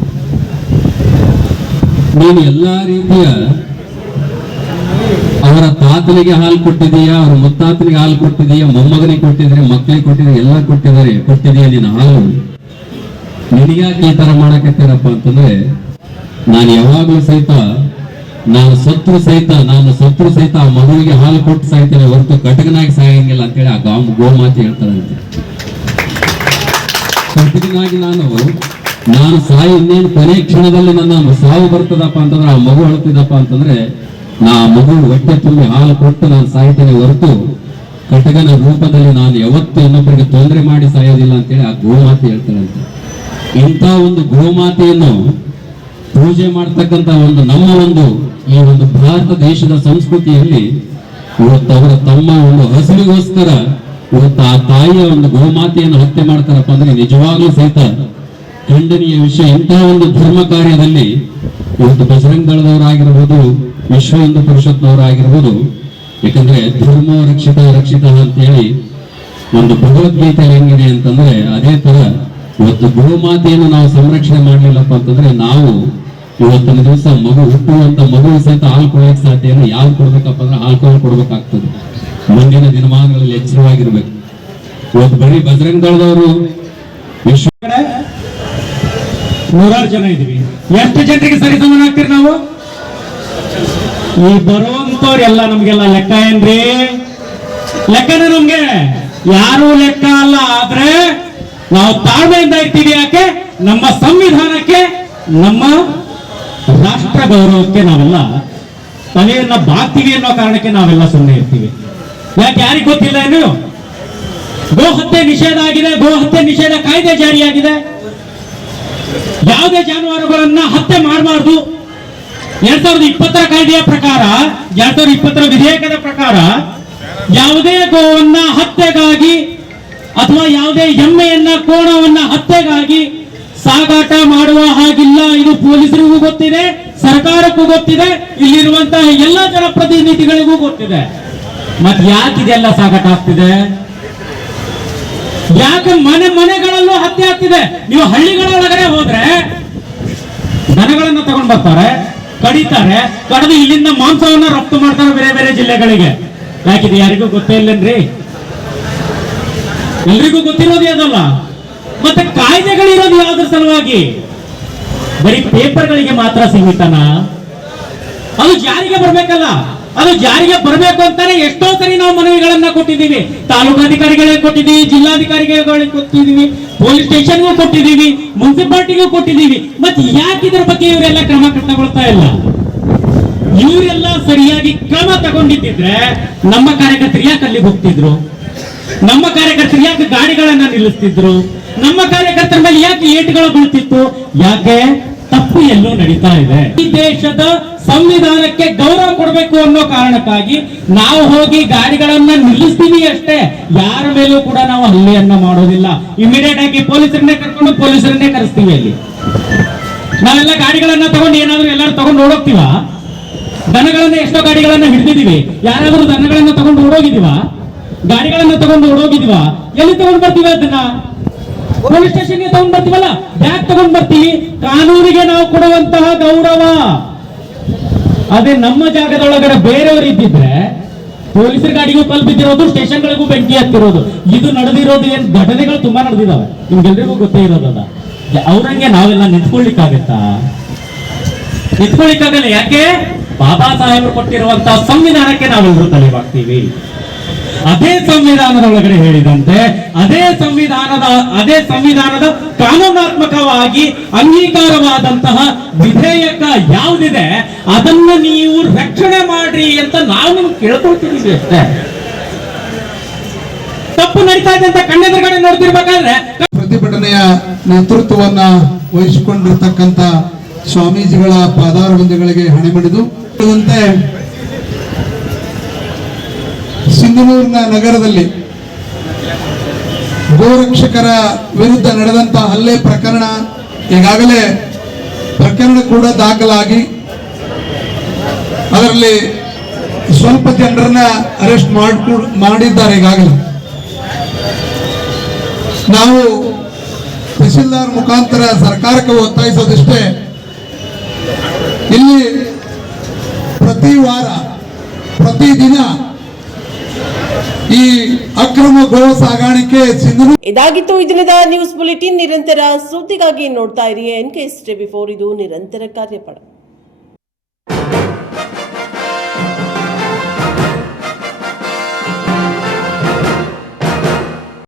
ನೀನು ಎಲ್ಲಾ ರೀತಿಯ ಅವರ ತಾತನಿಗೆ ಹಾಲು ಕೊಟ್ಟಿದೀಯಾ, ಅವ್ರ ಮುತ್ತಾತನಿಗೆ ಹಾಲು ಕೊಟ್ಟಿದೀಯಾ, ಮೊಮ್ಮಗನಿಗೆ ಕೊಟ್ಟಿದ್ರೆ, ಮಕ್ಕಳಿಗೆ ಕೊಟ್ಟಿದ್ರೆ, ಎಲ್ಲ ಕೊಟ್ಟಿದೀಯ ನೀನು ಹಾಲು. ನಿನಗ್ಯಾಕೆ ಈ ತರ ಮಾಡಕತ್ತೀರಪ್ಪ ಅಂತಂದ್ರೆ ನಾನು ಯಾವಾಗ್ಲೂ ಸಹಿತ ನಾನು ಸತ್ರು ಸಹಿತ ಆ ಮಗುವಿಗೆ ಹಾಲು ಕೊಟ್ಟು ಸಾಯ್ತೇನೆ ಹೊರತು ಕಟಕನಾಗಿ ಸಾಯಂಗಿಲ್ಲ ಅಂತೇಳಿ ಆ ಗೋಮಾತೆ ಹೇಳ್ತಾರಂತೆ. ಕಟಕನಾಗಿ ನಾನು ಸಾಯಿ ಇನ್ನೇನು ಕೊನೆ ಕ್ಷಣದಲ್ಲಿ ನನ್ನ ಸಾವು ಬರ್ತದಪ್ಪ ಅಂತಂದ್ರೆ ಆ ಮಗು ಅಳ್ತಿದಪ್ಪ ಅಂತಂದ್ರೆ ನಾ ಮಗು ಹೊಟ್ಟೆ ತುಂಬಿ ಹಾಲು ಕೊಟ್ಟು ನಾನು ಸಾಯ್ತೇನೆ ಹೊರತು ಕಟಕನ ರೂಪದಲ್ಲಿ ನಾನು ಯಾವತ್ತೂ ಇನ್ನೊಬ್ಬರಿಗೆ ತೊಂದರೆ ಮಾಡಿ ಸಾಯೋದಿಲ್ಲ ಅಂತೇಳಿ ಆ ಗೋಮಾತೆ ಹೇಳ್ತಾರಂತೆ. ಇಂಥ ಒಂದು ಗೋಮಾತೆಯನ್ನು ಪೂಜೆ ಮಾಡ್ತಕ್ಕಂಥ ನಮ್ಮ ಈ ಒಂದು ಭಾರತ ದೇಶದ ಸಂಸ್ಕೃತಿಯಲ್ಲಿ ಇವತ್ತು ಅವರ ತಮ್ಮ ಒಂದು ಹಸುವಿಗೋಸ್ಕರ ಇವತ್ತು ಆ ತಾಯಿಯ ಒಂದು ಗೋಮಾತೆಯನ್ನು ಹತ್ಯೆ ಮಾಡ್ತಾರಪ್ಪ ಅಂದ್ರೆ ನಿಜವಾಗ್ಲೂ ಸಹಿತ ಖಂಡನೀಯ ವಿಷಯ. ಇಂತಹ ಒಂದು ಧರ್ಮ ಕಾರ್ಯದಲ್ಲಿ ಇವತ್ತು ಬಜರಂಗ ದಳದವರಾಗಿರ್ಬೋದು, ವಿಶ್ವ ಹಿಂದೂ ಪರಿಷತ್ನವರಾಗಿರ್ಬೋದು, ಯಾಕಂದ್ರೆ ಧರ್ಮ ರಕ್ಷಿತ ಅಂತ ಹೇಳಿ ಒಂದು ಭಗವದ್ಗೀತೆ ಹೆಂಗಿದೆ ಅಂತಂದ್ರೆ ಅದೇ ತರ ಇವತ್ತು ಗೋಮಾತೆಯನ್ನು ನಾವು ಸಂರಕ್ಷಣೆ ಮಾಡ್ಲಿಲ್ಲಪ್ಪ ಅಂತಂದ್ರೆ ನಾವು ಇವತ್ತಿನ ದಿವಸ ಹುಟ್ಟುವಂತ ಮಗು ಸಹಿತ ಹಾಲು ಕೊಡಲಿಕ್ಕೆ ಸಾಧ್ಯ ಇಲ್ಲ. ಯಾರು ಕೊಡ್ಬೇಕಪ್ಪ ಅಂದ್ರೆ ಆಲ್ಕೋಹಾಲ್ ಕೊಡ್ಬೇಕಾಗ್ತದೆ. ಮುಂದಿನ ದಿನಮಾನಗಳಲ್ಲಿ ಎಚ್ಚರವಾಗಿರ್ಬೇಕು. ಇವತ್ತು ಬರೀ ಬಜರಂಗ ದಳದವರು ವಿಶ್ವ ನೂರಾರು ಜನ ಇದೀವಿ. ಎಷ್ಟು ಜನರಿಗೆ ಸರಿ ಸಮಾನ ಆಗ್ತೀರಿ ನಾವು? ಈ ಬರುವಂತವ್ರೆಲ್ಲ ನಮ್ಗೆಲ್ಲ ಲೆಕ್ಕ ಏನ್ರಿ? ಲೆಕ್ಕನೇ ನಮ್ಗೆ ಯಾರು ಲೆಕ್ಕ ಅಲ್ಲ. ಆದ್ರೆ ನಾವು ತಾಳ್ಮೆಯಿಂದ ಇರ್ತೀವಿ. ಯಾಕೆ? ನಮ್ಮ ಸಂವಿಧಾನಕ್ಕೆ, ನಮ್ಮ ರಾಷ್ಟ್ರ ಗೌರವಕ್ಕೆ ನಾವೆಲ್ಲ ತಲೆಯನ್ನ ಬಾಗ್ತೀವಿ ಅನ್ನೋ ಕಾರಣಕ್ಕೆ ನಾವೆಲ್ಲ ಸುಮ್ಮನೆ ಇರ್ತೀವಿ. ಯಾಕೆ? ಯಾರಿಗೆ ಗೊತ್ತಿಲ್ಲ ಏನು? ಗೋ ಹತ್ಯೆ ನಿಷೇಧ ಆಗಿದೆ, ಗೋ ಹತ್ಯೆ ನಿಷೇಧ ಕಾಯ್ದೆ ಜಾರಿಯಾಗಿದೆ. ಯಾವುದೇ ಜಾನುವಾರುಗಳನ್ನ ಹತ್ಯೆ ಮಾಡಬಾರ್ದು. 2020 ಕಾಯ್ದೆಯ ಪ್ರಕಾರ, 2020 ವಿಧೇಯಕದ ಪ್ರಕಾರ ಯಾವುದೇ ಗೋವನ್ನ ಹತ್ಯೆಗಾಗಿ ಅಥವಾ ಯಾವುದೇ ಎಮ್ಮೆಯನ್ನ, ಕೋಣವನ್ನ ಹತ್ಯೆಗಾಗಿ ಸಾಗಾಟ ಮಾಡುವ ಹಾಗಿಲ್ಲ. ಇದು ಪೊಲೀಸರಿಗೂ ಗೊತ್ತಿದೆ, ಸರ್ಕಾರಕ್ಕೂ ಗೊತ್ತಿದೆ, ಇಲ್ಲಿರುವಂತಹ ಎಲ್ಲ ಜನಪ್ರತಿನಿಧಿಗಳಿಗೂ ಗೊತ್ತಿದೆ. ಮತ್ತೆ ಯಾಕೆ ಇದೆಲ್ಲ ಸಾಗಾಟ ಆಗ್ತಿದೆ? ಯಾಕೆ ಮನೆಗಳಲ್ಲೂ ಹತ್ಯೆ ಆಗ್ತಿದೆ? ನೀವು ಹಳ್ಳಿಗಳ ಒಳಗಡೆ ಹೋದ್ರೆ ದನಗಳನ್ನ ತಗೊಂಡ್ ಬರ್ತಾರೆ, ಕಡಿತಾರೆ, ಕಡಿದು ಇಲ್ಲಿಂದ ಮಾಂಸವನ್ನ ರಫ್ತು ಮಾಡ್ತಾರೆ ಬೇರೆ ಬೇರೆ ಜಿಲ್ಲೆಗಳಿಗೆ. ಯಾಕಿದೆ? ಯಾರಿಗೂ ಗೊತ್ತೇ ಇಲ್ಲೇನ್ರಿ? ಎಲ್ರಿಗೂ ಗೊತ್ತಿರೋದು ಅದಲ್ಲ. ಮತ್ತೆ ಕಾಯ್ದೆಗಳಿರೋದು ಯಾವ್ದ್ರ ಸಲುವಾಗಿ? ಬರೀ ಪೇಪರ್ಗಳಿಗೆ ಮಾತ್ರ ಸೀಮಿತನ? ಅದು ಜಾರಿಗೆ ಬರ್ಬೇಕಲ್ಲ. ಅದು ಜಾರಿಗೆ ಬರಬೇಕು ಅಂತಾನೆ ಎಷ್ಟೋ ಸರಿ ನಾವು ಮನವಿಗಳನ್ನ ಕೊಟ್ಟಿದ್ದೀವಿ. ತಾಲೂಕಾಧಿಕಾರಿಗಳಿಗೆ ಕೊಟ್ಟಿದ್ದೀವಿ, ಜಿಲ್ಲಾಧಿಕಾರಿಗಳಿಗೆ ಕೊಟ್ಟಿದ್ದೀವಿ, ಪೊಲೀಸ್ ಸ್ಟೇಷನ್ಗೂ ಕೊಟ್ಟಿದ್ದೀವಿ, ಮುನ್ಸಿಪಾಲಿಟಿಗೂ ಕೊಟ್ಟಿದ್ದೀವಿ. ಮತ್ತೆ ಯಾಕೆ ಇದ್ರ ಬಗ್ಗೆ ಇವರೆಲ್ಲ ಕ್ರಮ ತಗೊಳ್ತಾ ಇಲ್ಲ? ಇವರೆಲ್ಲ ಸರಿಯಾಗಿ ಕ್ರಮ ತಗೊಂಡಿದ್ದಿದ್ರೆ ನಮ್ಮ ಕಾರ್ಯಕರ್ತರು ಯಾಕೆ ಅಲ್ಲಿಗೆ ಹೋಗ್ತಿದ್ರು? ನಮ್ಮ ಕಾರ್ಯಕರ್ತರು ಯಾಕೆ ಗಾಡಿಗಳನ್ನ ನಿಲ್ಲಿಸ್ತಿದ್ರು? ನಮ್ಮ ಕಾರ್ಯಕರ್ತರ ಮೇಲೆ ಯಾಕೆ ಏಟುಗಳು ಬೀಳ್ತಿತ್ತು? ಯಾಕೆ? ತಪ್ಪು ಎಲ್ಲೋ ನಡೀತಾ ಇದೆ. ಈ ದೇಶದ ಸಂವಿಧಾನಕ್ಕೆ ಗೌರವ ಕೊಡಬೇಕು ಅನ್ನೋ ಕಾರಣಕ್ಕಾಗಿ ನಾವು ಹೋಗಿ ಗಾಡಿಗಳನ್ನ ನಿಲ್ಲಿಸ್ತೀವಿ ಅಷ್ಟೇ. ಯಾರ ಮೇಲೂ ಕೂಡ ನಾವು ಹಲ್ಲೆಯನ್ನ ಮಾಡೋದಿಲ್ಲ. ಇಮಿಡಿಯೇಟ್ ಆಗಿ ಪೊಲೀಸರನ್ನೇ ಕರ್ಕೊಂಡು ಪೊಲೀಸರನ್ನೇ ಕರೆಸ್ತೀವಿ. ಅಲ್ಲಿ ನಾವೆಲ್ಲ ಗಾಡಿಗಳನ್ನ ತಗೊಂಡು ಏನಾದ್ರು ಎಲ್ಲರೂ ತಗೊಂಡು ಓಡೋಗ್ತೀವ? ದನಗಳನ್ನ ಎಷ್ಟೋ ಗಾಡಿಗಳನ್ನ ಹಿಡಿದಿದೀವಿ. ಯಾರಾದ್ರೂ ದನಗಳನ್ನ ತಗೊಂಡು ಓಡೋಗಿದೀವ? ಗಾಡಿಗಳನ್ನ ತಗೊಂಡು ಓಡೋಗಿದೀವ? ಎಲ್ಲಿ ತಗೊಂಡ್ ಬರ್ತೀವಿ? ಅದನ್ನ ಪೊಲೀಸ್ ಸ್ಟೇಷನ್ಗೆ ತಗೊಂಡ್ ಬರ್ತೀವಲ್ಲ, ಯಾಕೆ ತಗೊಂಡ್ ಬರ್ತೀವಿ? ಕಾನೂನಿಗೆ ನಾವು ಕೊಡುವಂತಹ ಗೌರವ. ಅದೇ ನಮ್ಮ ಜಾಗದೊಳಗಡೆ ಬೇರೆಯವರು ಇದ್ದಿದ್ರೆ ಪೊಲೀಸರ ಗಾಡಿಗೂ ಕಲ್ ಬಿದ್ದಿರೋದು, ಸ್ಟೇಷನ್ಗಳಿಗೂ ಬೆಂಕಿ ಹತ್ತಿರೋದು, ಇದು ನಡೆದಿರೋದು. ಏನ್ ಘಟನೆಗಳು ತುಂಬಾ ನಡೆದಿದ್ದಾವೆ, ನಿಮ್ಗೆಲ್ರಿಗೂ ಗೊತ್ತೇ ಇರೋದಲ್ಲ. ಅವ್ರಂಗೆ ನಾವೆಲ್ಲ ನಿಂತ್ಕೊಳ್ಳಿಕ್ಕಾಗತ್ತಾ? ನಿಂತ್ಕೊಳ್ಳಿಕ್ಕಾಗಲ್ಲ. ಯಾಕೆ? ಬಾಬಾ ಸಾಹೇಬರು ಕೊಟ್ಟಿರುವಂತಹ ಸಂವಿಧಾನಕ್ಕೆ ನಾವೆಲ್ಲರೂ ತಲೆ ಬಾಗ್ತೀವಿ. ಅದೇ ಸಂವಿಧಾನದ ಒಳಗಡೆ ಹೇಳಿದಂತೆ ಅದೇ ಸಂವಿಧಾನದ ಕಾನೂನಾತ್ಮಕವಾಗಿ ಅಂಗೀಕಾರವಾದಂತಹ ವಿಧೇಯಕ ಯಾವುದಿದೆ ಅದನ್ನ ನೀವು ರಕ್ಷಣೆ ಮಾಡ್ರಿ ಅಂತ ನಾವು ನಿಮ್ಗೆ ಕೇಳ್ಕೊಳ್ತಿದೀವಿ ಅಷ್ಟೇ. ತಪ್ಪು ನಡೀತಾ ಇದೆ ಅಂತ ಕಣ್ಣೆದುರುಗಡೆ ನೋಡ್ತಿರ್ಬೇಕಾದ್ರೆ ಪ್ರತಿಭಟನೆಯ ನೇತೃತ್ವವನ್ನ ವಹಿಸಿಕೊಂಡಿರ್ತಕ್ಕಂಥ ಸ್ವಾಮೀಜಿಗಳ ಪಾದಾರವಿಂದಗಳಿಗೆ ಹಣೆ ಮಾಡಿದು ಸಿಂಧನೂರಿನ ನಗರದಲ್ಲಿ ಗೋರಕ್ಷಕರ ವಿರುದ್ಧ ನಡೆದಂತಹ ಹಲ್ಲೆ ಪ್ರಕರಣ ಈಗಾಗಲೇ ಪ್ರಕರಣ ಕೂಡ ದಾಖಲಾಗಿ ಅದರಲ್ಲಿ ಸ್ವಲ್ಪ ಜನರನ್ನ ಅರೆಸ್ಟ್ ಮಾಡಿದ್ದಾರೆ ಈಗಾಗಲೇ. ನಾವು ತಹಸೀಲ್ದಾರ್ ಮುಖಾಂತರ ಸರ್ಕಾರಕ್ಕೆ ಒತ್ತಾಯಿಸೋದಿಷ್ಟೇ, ಇಲ್ಲಿ ಪ್ರತಿ ವಾರ ಪ್ರತಿದಿನ ಈ ಅಕ್ರಮ ಗೋ ಸಾಗಾಣಿಕೆ ಸಿಂಧನೂರು. ಇದಾಗಿತ್ತು ಈ ದಿನದ ನ್ಯೂಸ್ ಬುಲೆಟಿನ್. ನಿರಂತರ ಸುದ್ದಿಗಾಗಿ ನೋಡ್ತಾ ಇರಿ NKS TV4, ಇದು ನಿರಂತರ ಕಾರ್ಯಪಡೆ.